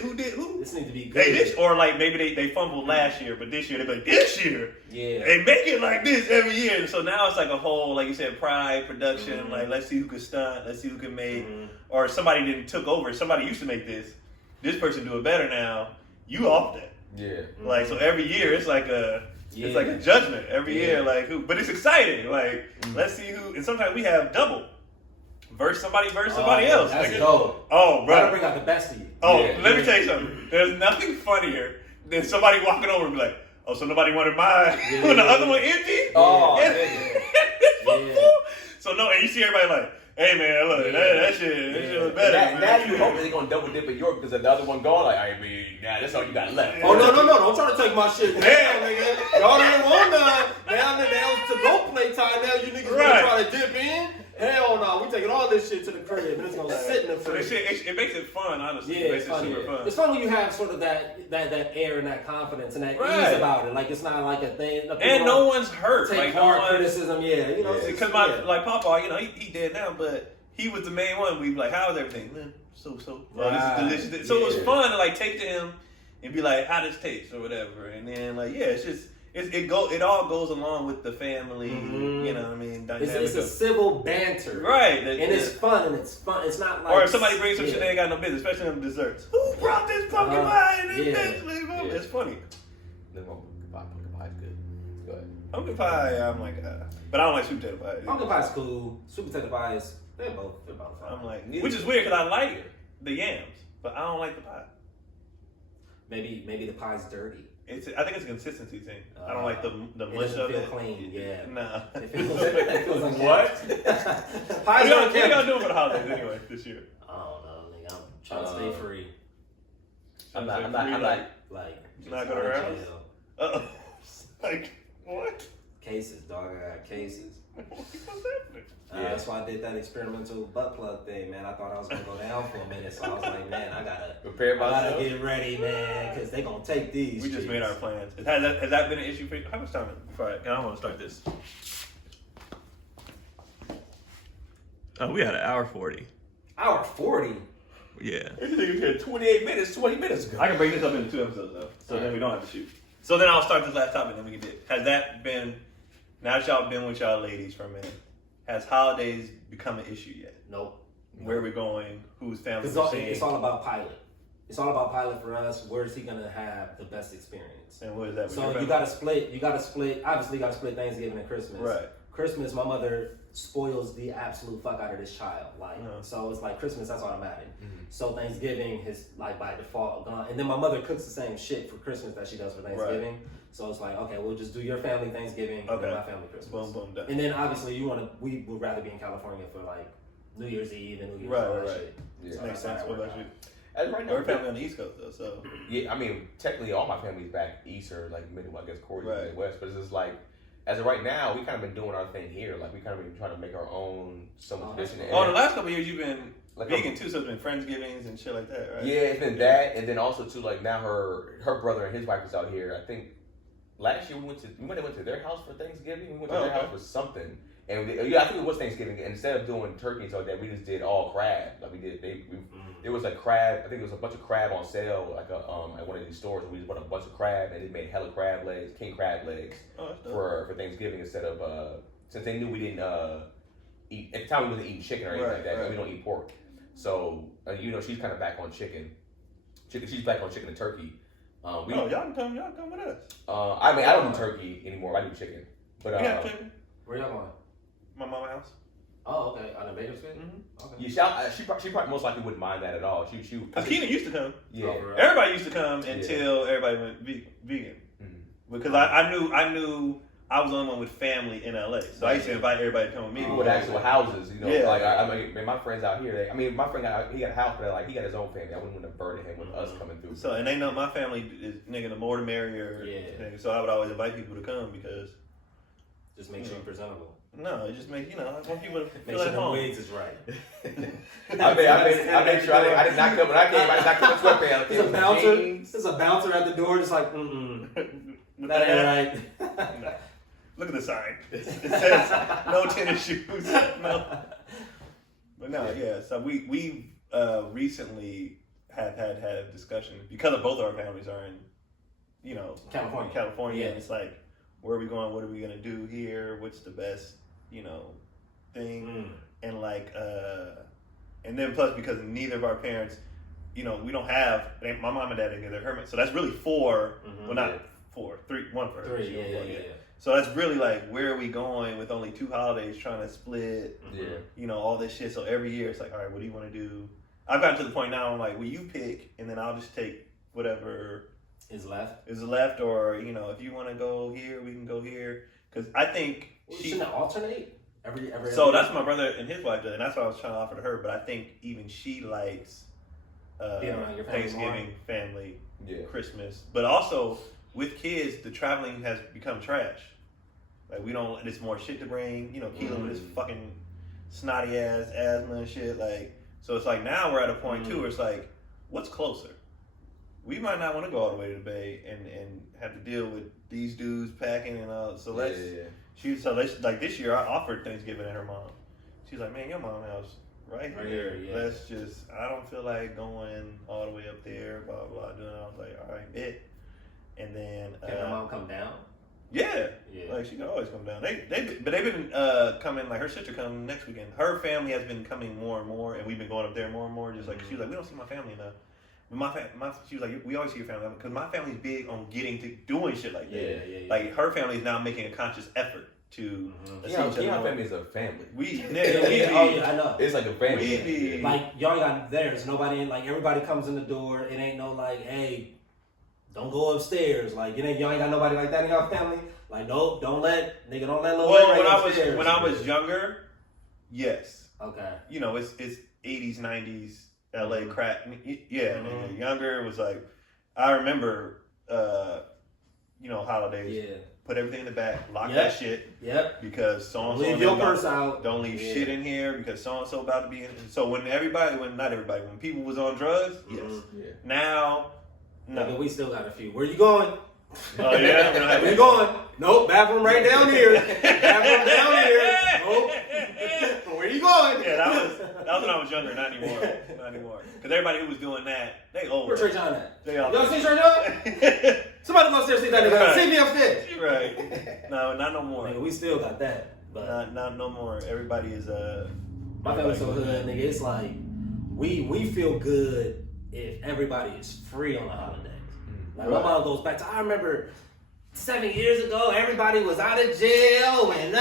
who did who? This needs to be good. They this, or like maybe they fumbled last year, but this year they be like, this year, they make it like this every year. And so now it's like a whole, like you said, pride, production, like let's see who can stunt, let's see who can make, or somebody didn't took over, somebody used to make this person do it better now, you off that. Yeah. Like, so every year it's like a, it's like a judgment every year, like who, but it's exciting, like let's see who, and sometimes we have double. Verse somebody else. That's dope. Oh, bro. Gotta bring out the best of you. Oh, let me tell you something. There's nothing funnier than somebody walking over and be like, oh, so nobody wanted mine when the other one empty? Oh, So no, and you see everybody like, hey man, look, that shit was better. Now you hope they're gonna double dip at York because the other one gone. Like, I mean, nah, that's all you got left. Oh no! Don't try to take my shit. Damn, nigga. Y'all didn't want none. Now to go play time. Now you niggas gonna try to dip in. Hell no, we taking all this shit to the crib and it's gonna sit in the fridge. So it makes it fun, honestly. Yeah, it makes it's fun, it super fun. It's fun when you have sort of that air and that confidence and that ease about it. Like it's not like a thing. And no one's hurt. Take like hard criticism, you know. Because like Papa, you know, he dead now, but he was the main one. We be like, how's everything? Man, so. Oh, this is delicious. So it was fun to like take to him and be like, how does it taste or whatever. And then like, it's just. It all goes along with the family, you know what I mean? It's a civil banter. Right. And it's fun, It's not like... Or if somebody brings some shit they ain't got no business, especially them desserts. Who brought this pumpkin pie in this bitch? It's funny. The pumpkin pie is good. Go ahead. Pumpkin pie, I'm like, but I don't like sweet potato pie. Pumpkin pie is cool. Sweet potato pie is... They're both fine. I'm like... Which is weird because I like the yams, but I don't like the pie. Maybe the pie's dirty. I think it's a consistency thing. I don't like the mush of it. It doesn't feel clean, Nah. It feels like what? What are y'all doing for the holidays anyway this year? I don't know, nigga. I'm trying to stay free. I'm not not going to her house? Uh-oh. Like, what? Cases, dog. I got cases. What's happening? That's why I did that experimental butt plug thing, man. I thought I was gonna go down for a minute, so I was like, man, I gotta get ready, man, because they gonna take these. We just made our plans. Has that been an issue for you? How much time before I want to start this? Oh, we had an hour 40. Hour 40? Yeah. This nigga here 28 minutes, 20 minutes ago. I can break this up into 2 episodes though, so then we don't have to shoot. So then I'll start this last topic, and then we can do it. Has that been? Now that y'all been with y'all ladies for a minute, has holidays become an issue yet? Nope. Where we're going, whose family It's we're seeing. It's all about Pilot. It's all about Pilot for us. Where's he gonna have the best experience? And what is that? So you gotta split. Obviously, you gotta split Thanksgiving and Christmas. Right. Christmas, my mother spoils the absolute fuck out of this child. Like, so it's like Christmas, that's automatic. So Thanksgiving is like by default gone. And then my mother cooks the same shit for Christmas that she does for Thanksgiving. Right. So it's like, okay, we'll just do your family Thanksgiving and my family Christmas. Boom, boom, done. And then obviously we would rather be in California for like New Year's Eve and New Year's all that shit. Yeah. So makes sense. What about you? As right now, we're family on the East Coast though, so yeah. I mean, technically, all my family's back east or like middle. I guess Corey's Midwest, but it's just like as of right now, we kind of been doing our thing here. Like we kind of been trying to make our own summer tradition. Oh, the last couple of years you've been like vegan too, so it's been Friendsgivings and shit like that, right? Yeah, it's been that, and then also too like now her brother and his wife is out here. I think last year we went to their house for Thanksgiving. We went to their house for something. And I think it was Thanksgiving. And instead of doing turkey and stuff like that, we just did all crab. Like there was a crab. I think there was a bunch of crab on sale, like at one of these stores. We just bought a bunch of crab, and they made hella crab legs, king crab legs, for Thanksgiving instead of since they knew we didn't eat at the time. We wasn't eating chicken or anything like that. Right. We don't eat pork, so she's kind of back on chicken. She's back on chicken and turkey. Y'all can come with us. I mean, I don't do turkey anymore. I do chicken. But chicken. Where y'all going? My mama's house. Oh, okay. On the Bakersfield? Okay. Yeah, she probably most likely wouldn't mind that at all. Keon used to come. Yeah. Everybody used to come until everybody went vegan. Because I I was the only one with family in LA, so I used to invite everybody to come with me. With actual houses, you know, Yeah. like I mean, my friends out here. My friend he got a house, but like he got his own family. I wouldn't want to burden him with us coming through. So and they know my family is nigga the more the merrier. Yeah. So I would always invite people to come because Just make sure you're presentable. no, it just makes I want people to Make feel sure at the home. wigs is right. I made sure I did not come when I came. I did not come in sweatpants. There's a bouncer. There's a bouncer at the door, just like, that ain't right. Look at the sign. It says no tennis shoes. No. But no, yeah. So we recently have had a discussion because of both our families are in, California. Yeah. And it's like, where are we going? What are we gonna do here? What's the best, thing? And like, and then plus because neither of our parents, we don't have my mom and dad together. So that's really four. Well, not four, three, one person. Three, yeah. So that's really like, where are we going with only 2 holidays trying to split, all this shit. So every year it's like, all right, what do you want to do? I've gotten to the point now, I'm like, well, you pick, and then I'll just take whatever is left. Or, if you want to go here, we can go here. Because I think shouldn't it alternate? Every so that's my brother and his wife did, and that's what I was trying to offer to her. But I think even she likes being around your family Thanksgiving, more. family, Christmas. But also, with kids, the traveling has become trash. Like, we don't, it's more shit to bring. Keon with his fucking snotty ass asthma and shit. Like, so it's like now we're at a point too where it's like, what's closer? We might not want to go all the way to the Bay and have to deal with these dudes packing and all. So let's, like this year I offered Thanksgiving at her mom. She's like, man, your mom house right here. Yeah. Let's just, I don't feel like going all the way up there, blah, blah, doing it. I was like, all right, bet. And then. Can her mom come down? Yeah. Like, she can always come down. They've been coming, like, her sister coming next weekend. Her family has been coming more and more, and we've been going up there more and more. Just like, she was like, we don't see my family enough. But she was like, we always see your family. Because my family's big on getting to doing shit like that. Yeah. Like, her family is now making a conscious effort to see each other. Keon family is a family. I know. It's like a family. Like, y'all got theirs. Nobody, like, everybody comes in the door. It ain't no, like, hey, don't go upstairs. Like, y'all ain't got nobody like that in y'all family. Like, nope, don't let little upstairs. When I was younger, yes. Okay. It's 80s, 90s, LA crack. Yeah, nigga. Younger, it was like, I remember, holidays. Yeah. Put everything in the back, lock that shit. Yep. Because so-and-so. Leave your purse out. Don't leave shit in here because so-and-so about to be in. So when people was on drugs, yes. Yeah. Now, no. Nigga, we still got a few. Where you going? Oh, yeah? Where you going? Nope, bathroom right down here. Bathroom down here. Nope. Where you going? Yeah, that was when I was younger, not anymore. Because everybody who was doing that, they old. Where's Trey John at? Y'all see Trey John? Somebody go upstairs see that nigga. Right. See me upstairs. Right. No, not no more. Nigga, we still got that. But not no more. Everybody is my family's so hood, nigga. It's like we feel good if everybody is free on the holidays. Like my mom goes back to, I remember 7 years ago, everybody was out of jail and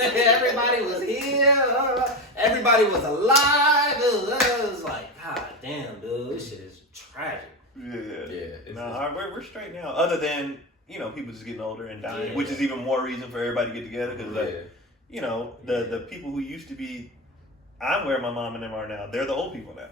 everybody was here, everybody was alive. It was like, god damn, dude, this shit is tragic. Yeah. We're straight now. Other than people just getting older and dying, which is even more reason for everybody to get together because the people who used to be. I'm where my mom and them are now. They're the old people now.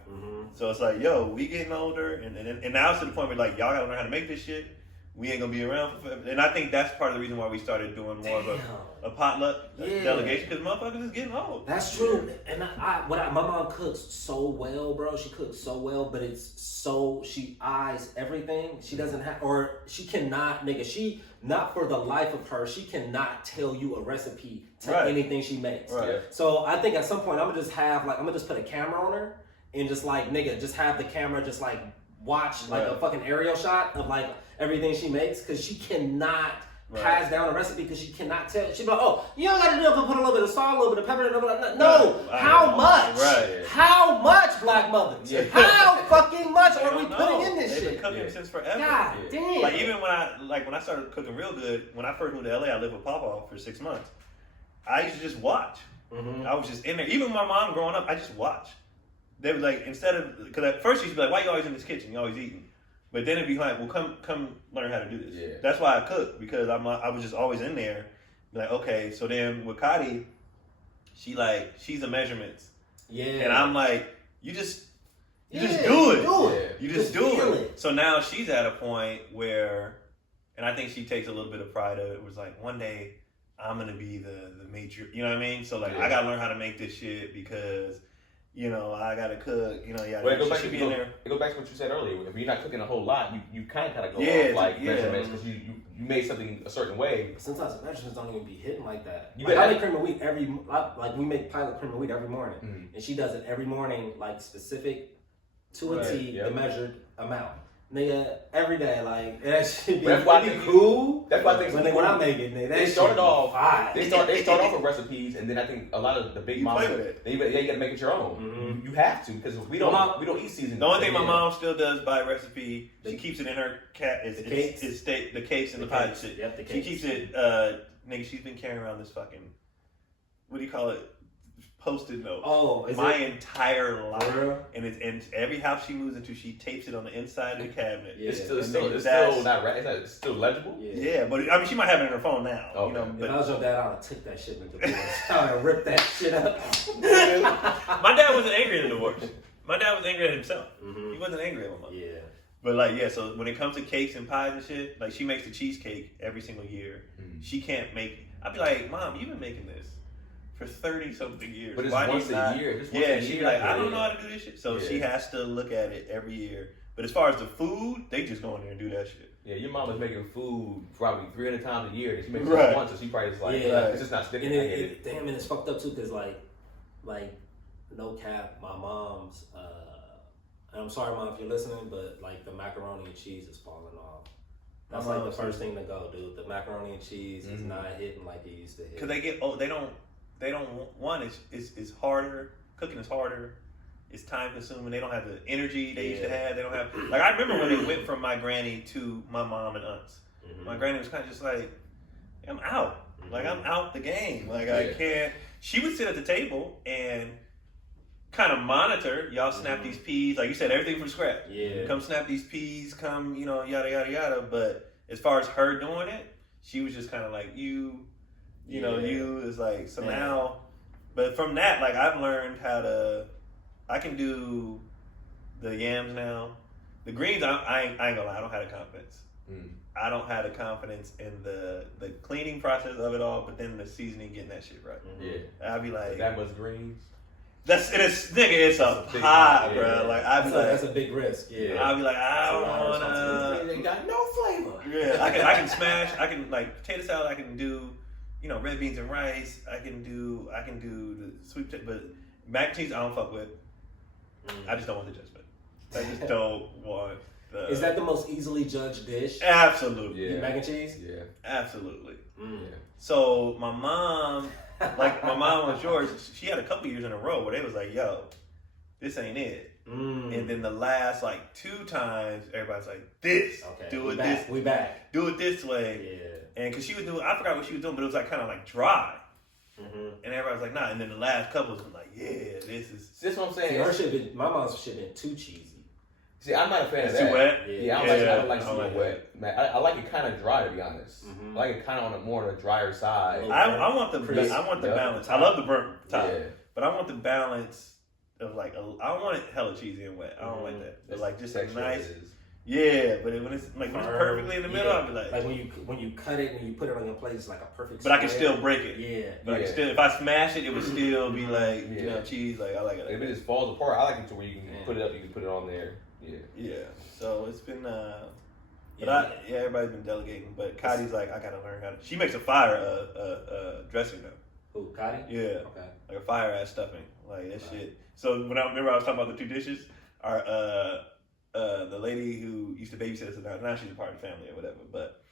So it's like, yo, we getting older, and now it's to the point where like y'all gotta learn how to make this shit. We ain't gonna be around for forever. And I think that's part of the reason why we started doing more of a potluck delegation because motherfuckers is getting old. That's true. And my mom cooks so well, bro. She cooks so well, but she eyes everything. She doesn't have, or she cannot, nigga. Not for the life of her, she cannot tell you a recipe to anything she makes. Right. So I think at some point I'm gonna just put a camera on her and just like, nigga, just have the camera just like watch like a fucking aerial shot of like everything she makes because she cannot pass down a recipe because she cannot tell. She'd be like, oh, you don't gotta do it, but put a little bit of salt, a little bit of pepper, no. How much? How much, black mothers? How fucking much are we putting in this shit? They've been cooking since forever. God damn. Like even when I started cooking real good, when I first moved to LA, I lived with Papa for 6 months. I used to just watch. I was just in there. Even my mom growing up, I just watched. They were like, because at first she used to be like, why you always in this kitchen? You always eating. But then it'd be like, well, come learn how to do this. Yeah. That's why I cook, because I was just always in there. Like, okay, so then with Kati, she's a measurements. Yeah. And I'm like, you just do it. You just do it. So now she's at a point where, and I think she takes a little bit of pride of it. It was like, one day I'm gonna be the major, you know what I mean? So like, I gotta learn how to make this shit because, you know, I gotta cook, you know, Well, it goes back to what you said earlier. If you're not cooking a whole lot, you kind of gotta go off like measurements because you made something a certain way. Sometimes the measurements don't even be hitting like that. You I make cream of wheat we make pilot cream of wheat every morning, and she does it every morning, like specific to a T, the measured amount. Nigga, every day, like that should be cool. That's why I think when I make it, nigga, they start off with recipes, and then I think a lot of the big moms, you gotta make it your own. Mm-hmm. You have to, because we don't eat seasoned. The only thing my mom still does by recipe, she keeps it in her the cakes and the pie and shit. Yep, she keeps it. Nigga, she's been carrying around this fucking, what do you call it? Post-it note. Oh, my entire life, and every house she moves into, she tapes it on the inside of the cabinet. Yeah. It's still legible. Yeah, but I mean, she might have it in her phone now. Okay. You know, but if I was your dad, I would take that shit into divorce. I would rip that shit up. My dad wasn't angry at the divorce. My dad was angry at himself. Mm-hmm. He wasn't angry at my mom. Yeah. But so when it comes to cakes and pies and shit, like she makes the cheesecake every single year. Mm-hmm. She can't make. I'd be like, Mom, you've been making this for 30-something years. But it's once a year. She's like, I don't know how to do this shit. So she has to look at it every year. But as far as the food, they just go in there and do that shit. Yeah, your mom is making food probably 300 times a year. And she makes it once, so she probably just like, it's just not sticking. Damn, and it's fucked up too, because like, no cap, my mom's, and I'm sorry, Mom, if you're listening, but like the macaroni and cheese is falling off. That's like the first thing to go, dude. The macaroni and cheese is not hitting like it used to hit. Because they don't want it's harder. Cooking is harder. It's time consuming. They don't have the energy they used to have. They don't have, like, I remember when it went from my granny to my mom and aunts. Mm-hmm. My granny was kind of just like, I'm out. Mm-hmm. Like, I'm out the game. Like, I can't. She would sit at the table and kind of monitor. Y'all snap these peas. Like you said, everything from scratch. Yeah. Come snap these peas. Come, yada, yada, yada. But as far as her doing it, she was just kind of like, you is like, so now, but from that, like, I've learned I can do the yams now. The greens, I ain't gonna lie, I don't have the confidence. I don't have the confidence in the cleaning process of it all, but then the seasoning, getting that shit right. Yeah. I'll be like, that much greens? It's a pot, bro. Like, I'd be like, that's a big risk. Yeah. I'll be like, I don't wanna. They got no flavor. Yeah, I can smash. I can, like, potato salad. I can do, red beans and rice. I can do the sweet potato, but mac and cheese I don't fuck with. I just don't want the judgment. I just don't want the. Is that the most easily judged dish? Absolutely. Yeah. Mac and cheese? Yeah. Absolutely. Yeah. So my mom, like my mom was yours, she had a couple years in a row where they was like, yo, this ain't it. And then the last like 2 times, everybody's like, this. Okay. Do it this. We back. Do it this way. Yeah. And because she was doing, I forgot what she was doing, but it was like kind of like dry. And everybody's like, nah. And then the last couple was like, yeah, this is. This what I'm saying. See, my mom's shit been too cheesy. See, I'm not a fan of that. Too wet? Yeah, I don't like super wet. Man, I like it kind of dry, to be honest. I like it kind of on the drier side. I want the balance. I love the burnt top, but I want the balance of like I don't want it hella cheesy and wet. I don't like that. But like just a nice. Yeah, but when it's perfectly in the middle, I'll be like when you cut it and you put it on your plate, it's like a perfect. But I can still break it. Yeah, but I can still, if I smash it, it would still be like cheese. Like I like it. If it just falls apart, I like it to where you can put it up. You can put it on there. Yeah. So it's been. Everybody's been delegating, but Kati's like, I gotta learn how to. She makes a fire dressing though. Who, Kati? Yeah. Okay. Like a fire ass stuffing, like that shit. So when I was talking about the 2 dishes, the lady who used to babysit us, now she's a part of the family or whatever, but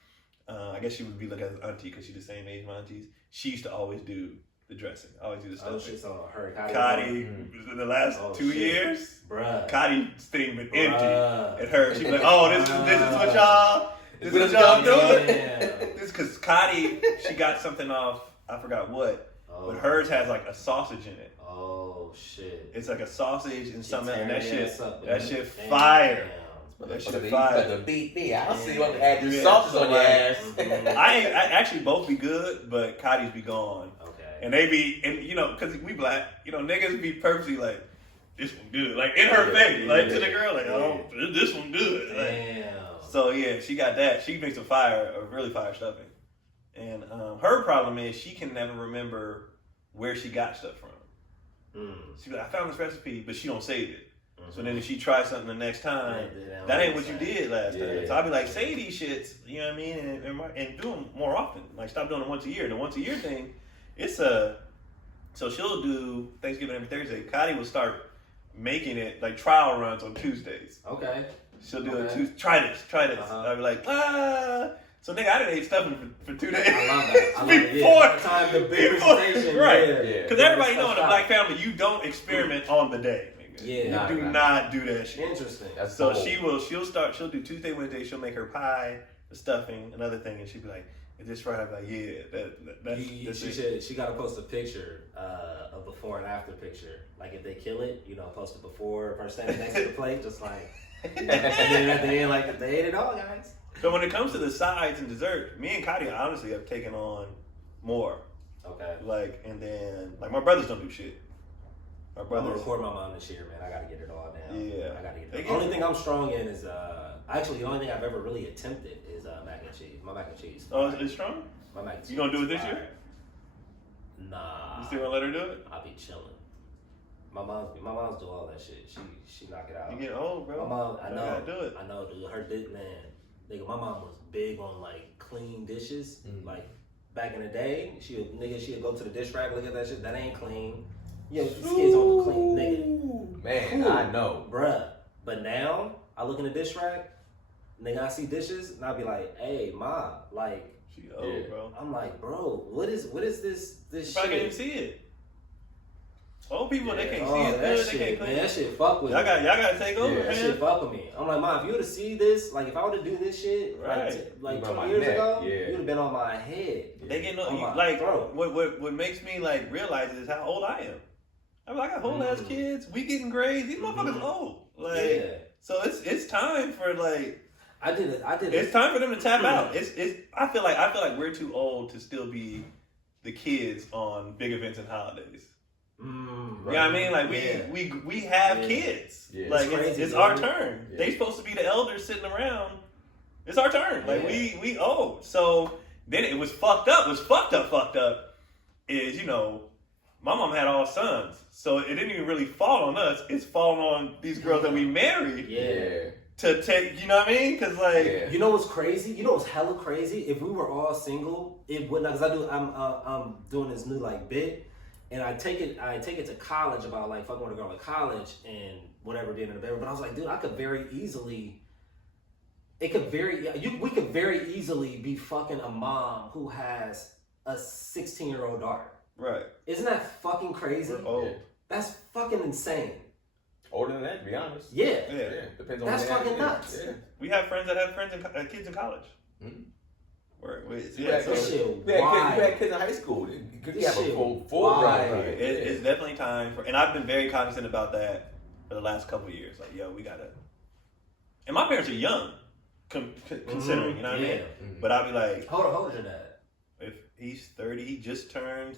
I guess she would be looking at an auntie because she's the same age as my aunties. She used to always do the dressing, always do the stuffing. Oh shit, so her Kati, the last 2 years, bruh. Kati's thing been empty. And her, she'd be like, oh, this is what y'all doing? This because Kati, she got something off, I forgot what, but hers has like a sausage in it. Oh shit! It's like a sausage and something, and that shit fire. That shit You fire. got to beat me. I'll see what add your Yeah, sauces so on your like- ass. I actually both be good, but Cotty's be gone. Okay. And they be, and you know, cause we black, you know, niggas be purposely like, this one good, like in her face, like to the girl, like, oh, this one good. Like, Damn. so yeah, she got that. She makes a really fire stuffing. And her problem is she can never remember where she got stuff from. She be like, I found this recipe, but she don't save it. So then if she tries something the next time, that ain't what you did last time. So I'll be like, say these shits, you know what I mean, and do them more often. Like stop doing it once a year. The once a year thing, it's so she'll do Thanksgiving every Thursday. Cotty will start making it like trial runs on Tuesdays. Okay. She'll do it Tuesday. Try this. I'll be like, So nigga, I done ate stuffing for 2 days. I love that. I love it. Before, By the time the big presentation, right? Yeah. Because everybody know in a black family, you don't experiment on the day. Nigga. Yeah. You do not do that shit. Interesting. That's So cool. she'll do Tuesday, Wednesday. She'll make her pie, the stuffing, another thing, and she'll be like, "Is this right?" I'm like, "Yeah, that's it." She got to post a picture, a before and after picture. Like if they kill it, you know, post it before, first standing next to the plate, just like. And then at the end, like they ate it all, guys. So when it comes to the sides and dessert, me and Cotty honestly have taken on more. Okay. Like, and then like my brothers don't do shit. My I'm gonna brothers. record my mom this year, man. I gotta get it all down. Yeah. I gotta get They it. get The only it. thing I'm strong in is actually the only thing I've ever really attempted is mac and cheese. My mac and cheese. Oh, is it strong? My mac and cheese. You gonna do it this fire. year? Nah. You still gonna let her do it? I'll be chilling. My mom's do all that shit. She knock it out. You get old, bro. My mom, I You know. gotta do it. I know, dude. Her dish, man. Nigga, my mom was big on like clean dishes. Like back in the day, she'd go to the dish rack, look at that shit. That ain't clean. Yo, these kids on the clean, nigga. Man, Cool. I know. Bruh. But now, I look in the dish rack, nigga, I see dishes, and I be like, hey, mom, like, She old, bro. I'm like, bro, what is this You shit? probably can't even see it. Old people, they can't Oh, see it that good. shit, They can't man, clean that it. shit fuck with Y'all me. gotta take over, That shit man. fuck with me. I'm like, Mom, if you would have seen this, like if I would have do this shit Right. like You been on 20 my years neck, ago, yeah. you would have been on my head. They get no On my like throat. what makes me like realize is how old I am. I'm like, I got whole ass kids. We getting grades. These motherfuckers old. Like, Yeah. so it's time for like I did it. it's time for them to tap out. It's I feel like we're too old to still be the kids on big events and holidays. Right. You know what I mean? Like we have Yeah. kids. Yeah. Like It's crazy, it's our dude. turn. Yeah. They supposed to be the elders sitting around. It's our turn. Like Yeah. we old. So then it was fucked up. Fucked up is, you know, my mom had all sons. So it didn't even really fall on us. It's falling on these girls that we married Yeah. to take, you know what I mean? Cause like Yeah. You know what's crazy? You know what's hella crazy? If we were all single, it would not. Cause I'm doing this new like bit, and I take it to college about like fucking with a girl at college and whatever being in the bedroom. But I was like, dude, I could very easily. We could very easily be fucking a mom who has a 16-year-old daughter. right. Isn't that fucking crazy? We're old. Yeah. That's fucking insane. Older than that, to be honest. Yeah. Yeah. Depends on That's when they fucking have nuts. kids. Yeah. We have friends that have kids in college. Mhm. Yeah, That shit We had wild. kids in high school. You could This have a shit full wild. run. Right. It's definitely time for, and I've been very cognizant about that for the last couple of years. Like, yo, we gotta. And my parents are young, considering, you know what I mean. But I'll be like, Hold on, your dad. if he's 30, he just turned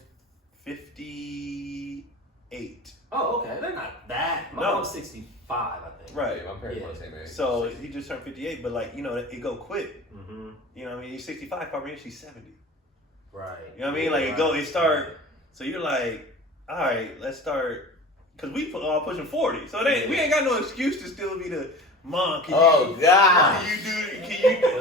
58. Oh, okay. They're not that. My No. mom's 65, I think. Right. Yeah, my parents Yeah. were the same age. So he just turned 58, but like, you know, it go quick. Mm-hmm. You know what I mean? He's 65, probably she's 70. Right. You know what I mean? Like it start. So you're like, all right, let's start, because we all pushing 40. So we ain't got no excuse to still be the mom. Can you God.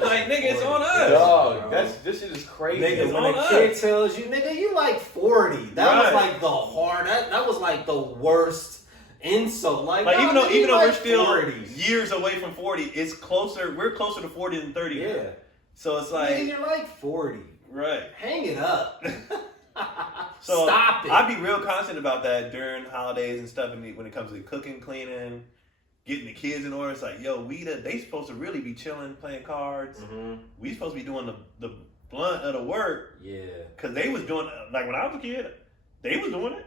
like, nigga, it's on us. Dog, this shit is crazy. Nigga, when on a us. kid tells you, nigga, you like 40. That was Right. like the hard. That was like the worst insult. Like Like no, even though nigga, you we're like still 40. years away from 40, it's closer. We're closer to 40 than 30. Yeah. Now. So it's Nigga, like you're like 40. right. Hang it up. So Stop it. I'd be real constant about that during holidays and stuff. And when it comes to cooking, cleaning, getting the kids in order, it's like, yo, they supposed to really be chilling, playing cards. Mm-hmm. We supposed to be doing the blunt of the work. Yeah. Cause they was doing, like when I was a kid, they was doing it.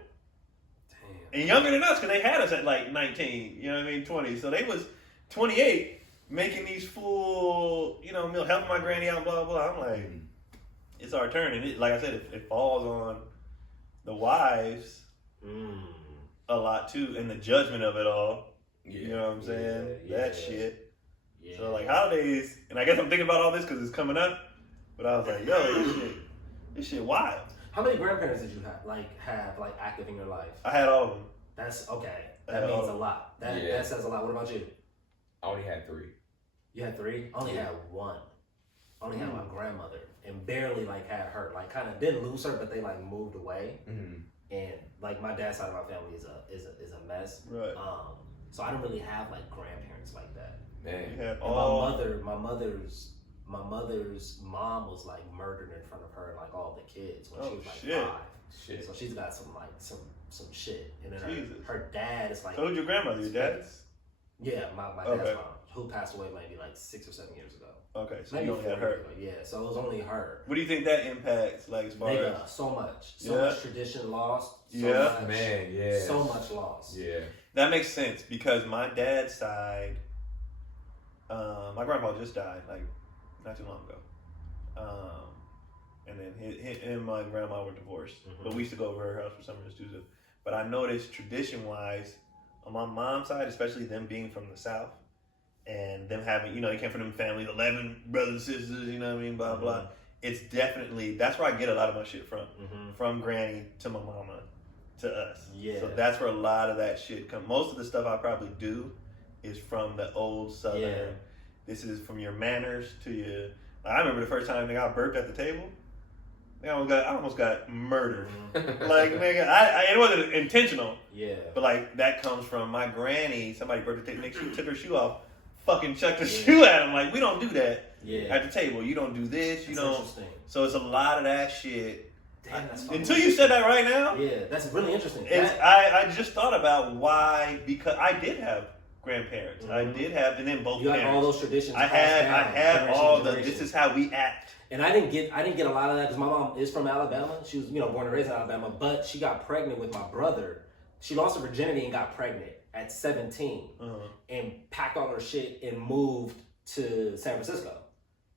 Damn. And younger than us, because they had us at like 19, you know what I mean, 20. So they was 28, making these full, you know, helping my granny out, blah, blah. I'm like, it's our turn. And it, like I said, it falls on the wives a lot too, and the judgment of it all. Yeah. You know what I'm saying? That shit. Yeah. So like holidays, and I guess I'm thinking about all this because it's coming up, but I was like, yo, this shit wild. How many grandparents did you have active in your life? I had all of them. That's okay. That means a lot. That says a lot. What about you? I only had 3. You had 3? I only had 1. I only had my grandmother, and barely had her. Kind of didn't lose her, but they moved away. And my dad's side of my family is a mess. Right. So I didn't really have grandparents like that. Man. You had my mother's mom was murdered in front of her and all the kids when she was 5. Shit. So she's got some shit. And then her dad is So who's your grandmother? Your dad's? Yeah, my dad's mom, who passed away maybe 6 or 7 years ago. Okay, so maybe you only had her. Yeah, so it was only her. What do you think that impacts, as far as? So much tradition lost. So much lost. Yeah. That makes sense because my dad's side, my grandpa just died not too long ago, and then him and my grandma were divorced, but we used to go over her house for summers too. But I noticed tradition-wise, on my mom's side, especially them being from the South, and them having, they came from them families, 11 brothers and sisters, you know what I mean, blah, blah. It's definitely, that's where I get a lot of my shit from granny to my mama to us. Yeah. So that's where a lot of that shit comes. Most of the stuff I probably do is from the old Southern. Yeah. This is from your manners to your, I remember the first time I burped at the table. I almost got murdered. Nigga, it wasn't intentional. Yeah. But that comes from my granny. Somebody burped the table, she took her shoe off, fucking chucked her shoe at him. We don't do that at the table. You don't do this. You don't. So it's a lot of that shit. Damn, that's until you said that right now. Yeah, that's really interesting. I just thought about why, because I did have grandparents. I did have, and then both you parents. Had all those traditions. I had all the. This is how we act. And I didn't get a lot of that because my mom is from Alabama. She was born and raised in Alabama, but she got pregnant with my brother. She lost her virginity and got pregnant at 17, and packed all her shit and moved to San Francisco,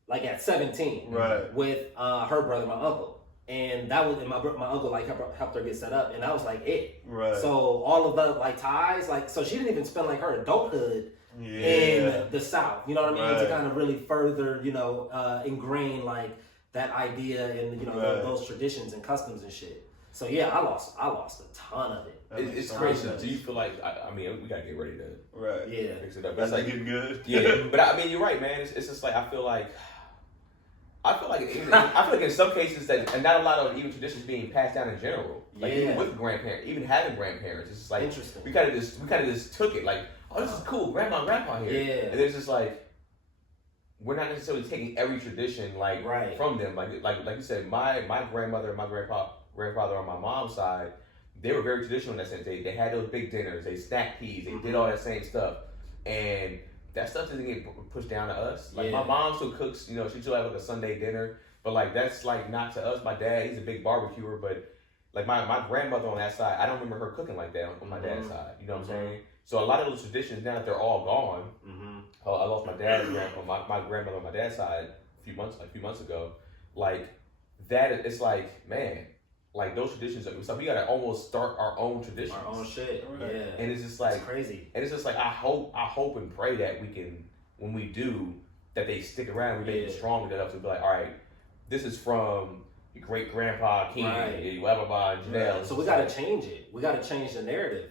at 17, right? With her brother, my uncle. And that was, and my uncle helped her get set up, and that was it. Right. So all of the ties, so she didn't even spend her adulthood in the South. You know what I mean? Right. To kind of really further, ingrain that idea and those traditions and customs and shit. So yeah, I lost a ton of it. It's crazy. Do you feel I mean, we gotta get ready to fix it up. That's getting good. Yeah, but I mean, you're right, man. It's just I feel like in some cases that, and not a lot of even traditions being passed down in general. Even with grandparents, even having grandparents, it's just interesting. We kind of just took it oh, this is cool, grandma and grandpa here. Yeah. And it's just we're not necessarily taking every tradition from them. Like you said, my grandmother and my grandfather on my mom's side, they were very traditional in that sense. They had those big dinners, they stacked peas, they did all that same stuff, and that stuff doesn't get pushed down to us. My mom still cooks, she still have a Sunday dinner, but that's not to us. My dad, he's a big barbecuer, but my grandmother on that side, I don't remember her cooking like that on my dad's side. You know what I'm saying? So a lot of those traditions, now that they're all gone, I lost my dad's my grandmother on my dad's side a few months ago. That, it's man, those traditions, so we gotta almost start our own traditions. Our own shit. Right. Yeah. And it's just it's crazy. And it's just I hope and pray that we can, when we do, that they stick around, we make it strong enough to be all right, this is from your great grandpa Keon, blah blah blah, Janelle. Right. So we gotta change it. We gotta change the narrative.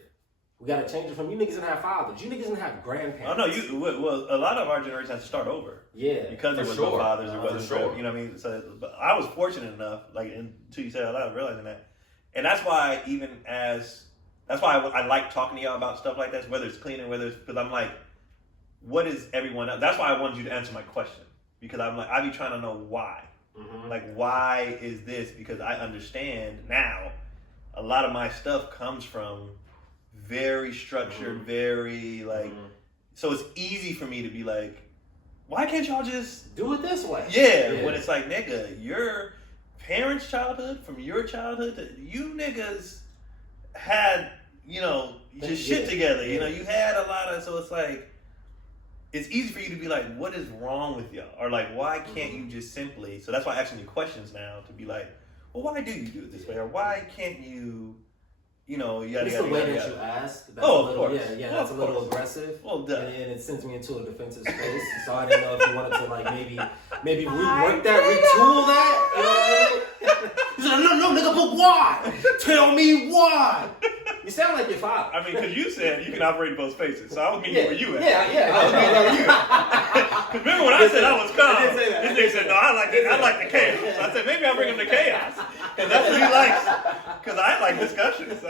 We gotta change it from you niggas didn't have fathers. You niggas didn't have grandparents. Oh no, a lot of our generation has to start over. Yeah. Because there was no fathers, there wasn't you know what I mean? So but I was fortunate enough, until you said it out loud, realizing that. And that's why I like talking to y'all about stuff like this, whether it's cleaning, because I'm what is everyone else? That's why I wanted you to answer my question. Because I'm I be trying to know why. Why is this? Because I understand now a lot of my stuff comes from very structured, very so it's easy for me to be why can't y'all just do it this way? Yeah. When it's nigga, your parents' childhood, from your childhood, you niggas had, your shit together. You had a lot of, so it's it's easy for you to be like, what is wrong with y'all? Or like, why can't you just simply, so that's why I'm asking you questions now to be like, well, why do you do it this way? Or why can't you, yada, it's yada, the way yada, that yada. you ask. That's Oh, a little, of course. Yeah, that's a little aggressive. Well, duh. And it sends me into a defensive space. So I didn't know if you wanted to like maybe rework that, retool that. You know what I mean? He's like, no, nigga, but why? Tell me why. You sound like your father. I mean, because you said you can operate in both spaces, so I was meaning where you at. Yeah. I was meaning where you at. Because remember when I said I was calm, this nigga said, no, I like the chaos. So I said, maybe I'll bring him to chaos. Because that's what he likes. Because I like discussions.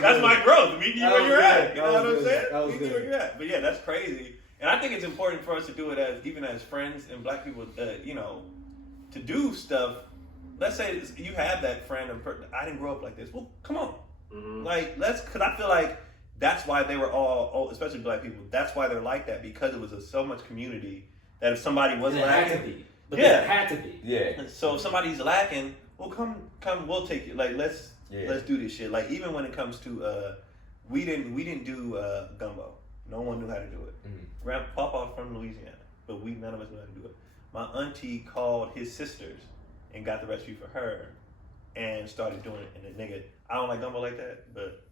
That's my growth, meeting you where you're at. You know what I'm saying? Meeting you where you're at. But yeah, that's crazy. And I think it's important for us to do it even as friends and black people, to do stuff. Let's say you have that friend I didn't grow up like this. Well, come on. Mm-hmm. Because I feel like that's why they were all, especially black people, that's why they're like that, because it was so much community that if somebody was lacking. Had to be. But it had to be. Yeah. So if somebody's lacking, well, come, we'll take it. Like, let's do this shit. Like, even when it comes to, we didn't do gumbo. No one knew how to do it. Mm-hmm. Papa from Louisiana, but none of us knew how to do it. My auntie called his sisters and got the recipe for her and started doing it. And the nigga, I don't like gumbo like that, but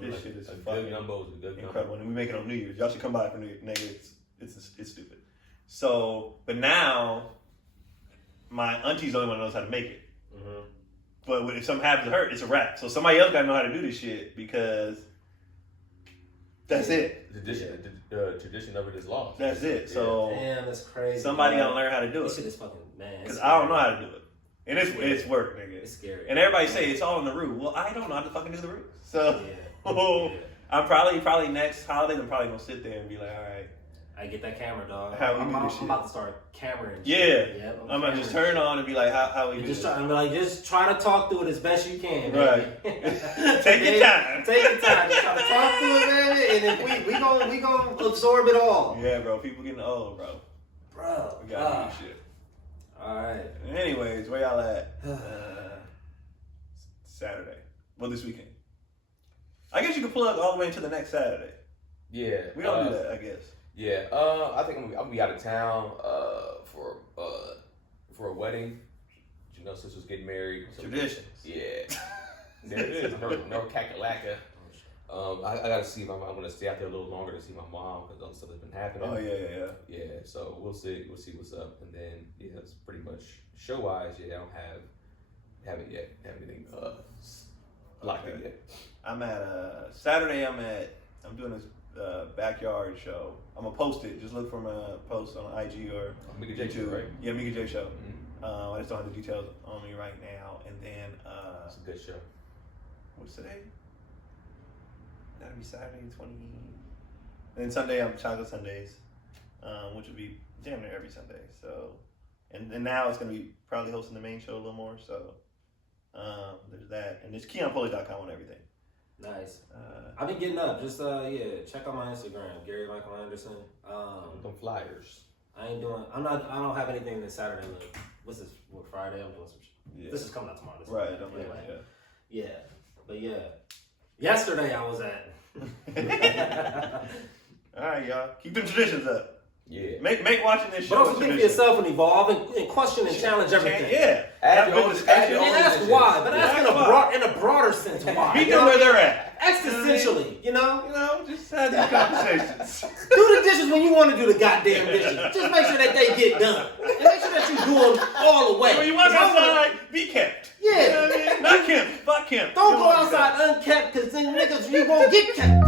this shit is fucking incredible. And we make it on New Year's. Y'all should come by for New Year's. Nigga, it's stupid. So, but now, my auntie's the only one that knows how to make it. Mm-hmm. But if something happens to her, it's a wrap. So somebody else gotta know how to do this shit, because that's it. The tradition of it is lost. That's it. So damn, that's crazy. Somebody gotta learn how to do it. This shit is fucking, man. Because I don't know how to do it. And it's work, nigga. It's scary. And everybody say it's all in the root. Well, I don't know how to fucking do the root. So I'm probably next holiday, I'm probably gonna sit there and be like, all right, I get that camera, dog. I'm about to start cameraing. Yeah. I'm gonna just turn on and be like, how we do this? Just try to talk through it as best you can, baby. Right. Take your time. Take your time. Just try to talk through it, baby. And if we gonna absorb it all. Yeah, bro. People getting old, bro. We gotta do shit. All right. Anyways, where y'all at? Saturday. Well, this weekend. I guess you can plug all the way into the next Saturday. Yeah. We don't do that, I guess. Yeah. I think I'm gonna be out of town for a wedding. Sister's getting married. Traditions. Yeah. There it is. No cackalaca. I gotta see if I'm gonna stay out there a little longer to see my mom, because other stuff has been happening. Oh yeah. Yeah. So we'll see what's up, and then it's pretty much show wise. Yeah, I haven't yet have anything locked in yet. I'm at Saturday. I'm doing this backyard show. I'm gonna post it. Just look for my post on IG or Mika J YouTube. Show, right? Yeah, Mika J Show. Mm-hmm. I just don't have the details on me right now. And then it's a good show. What's today? That'll be Saturday 20. And then Sunday I'm Chocolate Sundays, which will be damn near every Sunday. So, and now it's gonna be probably hosting the main show a little more. So, there's that, and there's KeonPolee.com on everything. Nice. I've been getting up. Just check out my Instagram, Gary Michael Anderson. Them flyers. I don't have anything this Saturday. What's this? What, Friday? I'm doing some shit. Yeah. This is coming out tomorrow. Right. Yeah. But yeah. Yesterday I was at. All right, y'all. Keep them traditions up. Yeah. Make watching this show. But also think for yourself and evolve and question and challenge everything. Yeah. Ask why, but ask in a broader sense why. Meet them where they're at. Existentially, just have these conversations. Do the dishes when you want to do the goddamn dishes. Just make sure that they get done. And make sure that you do them all the way. When you walk outside, be kept. Yeah. You know what I mean? Not kept. Fuck him. Don't go outside unkept, because then niggas, you won't get kept.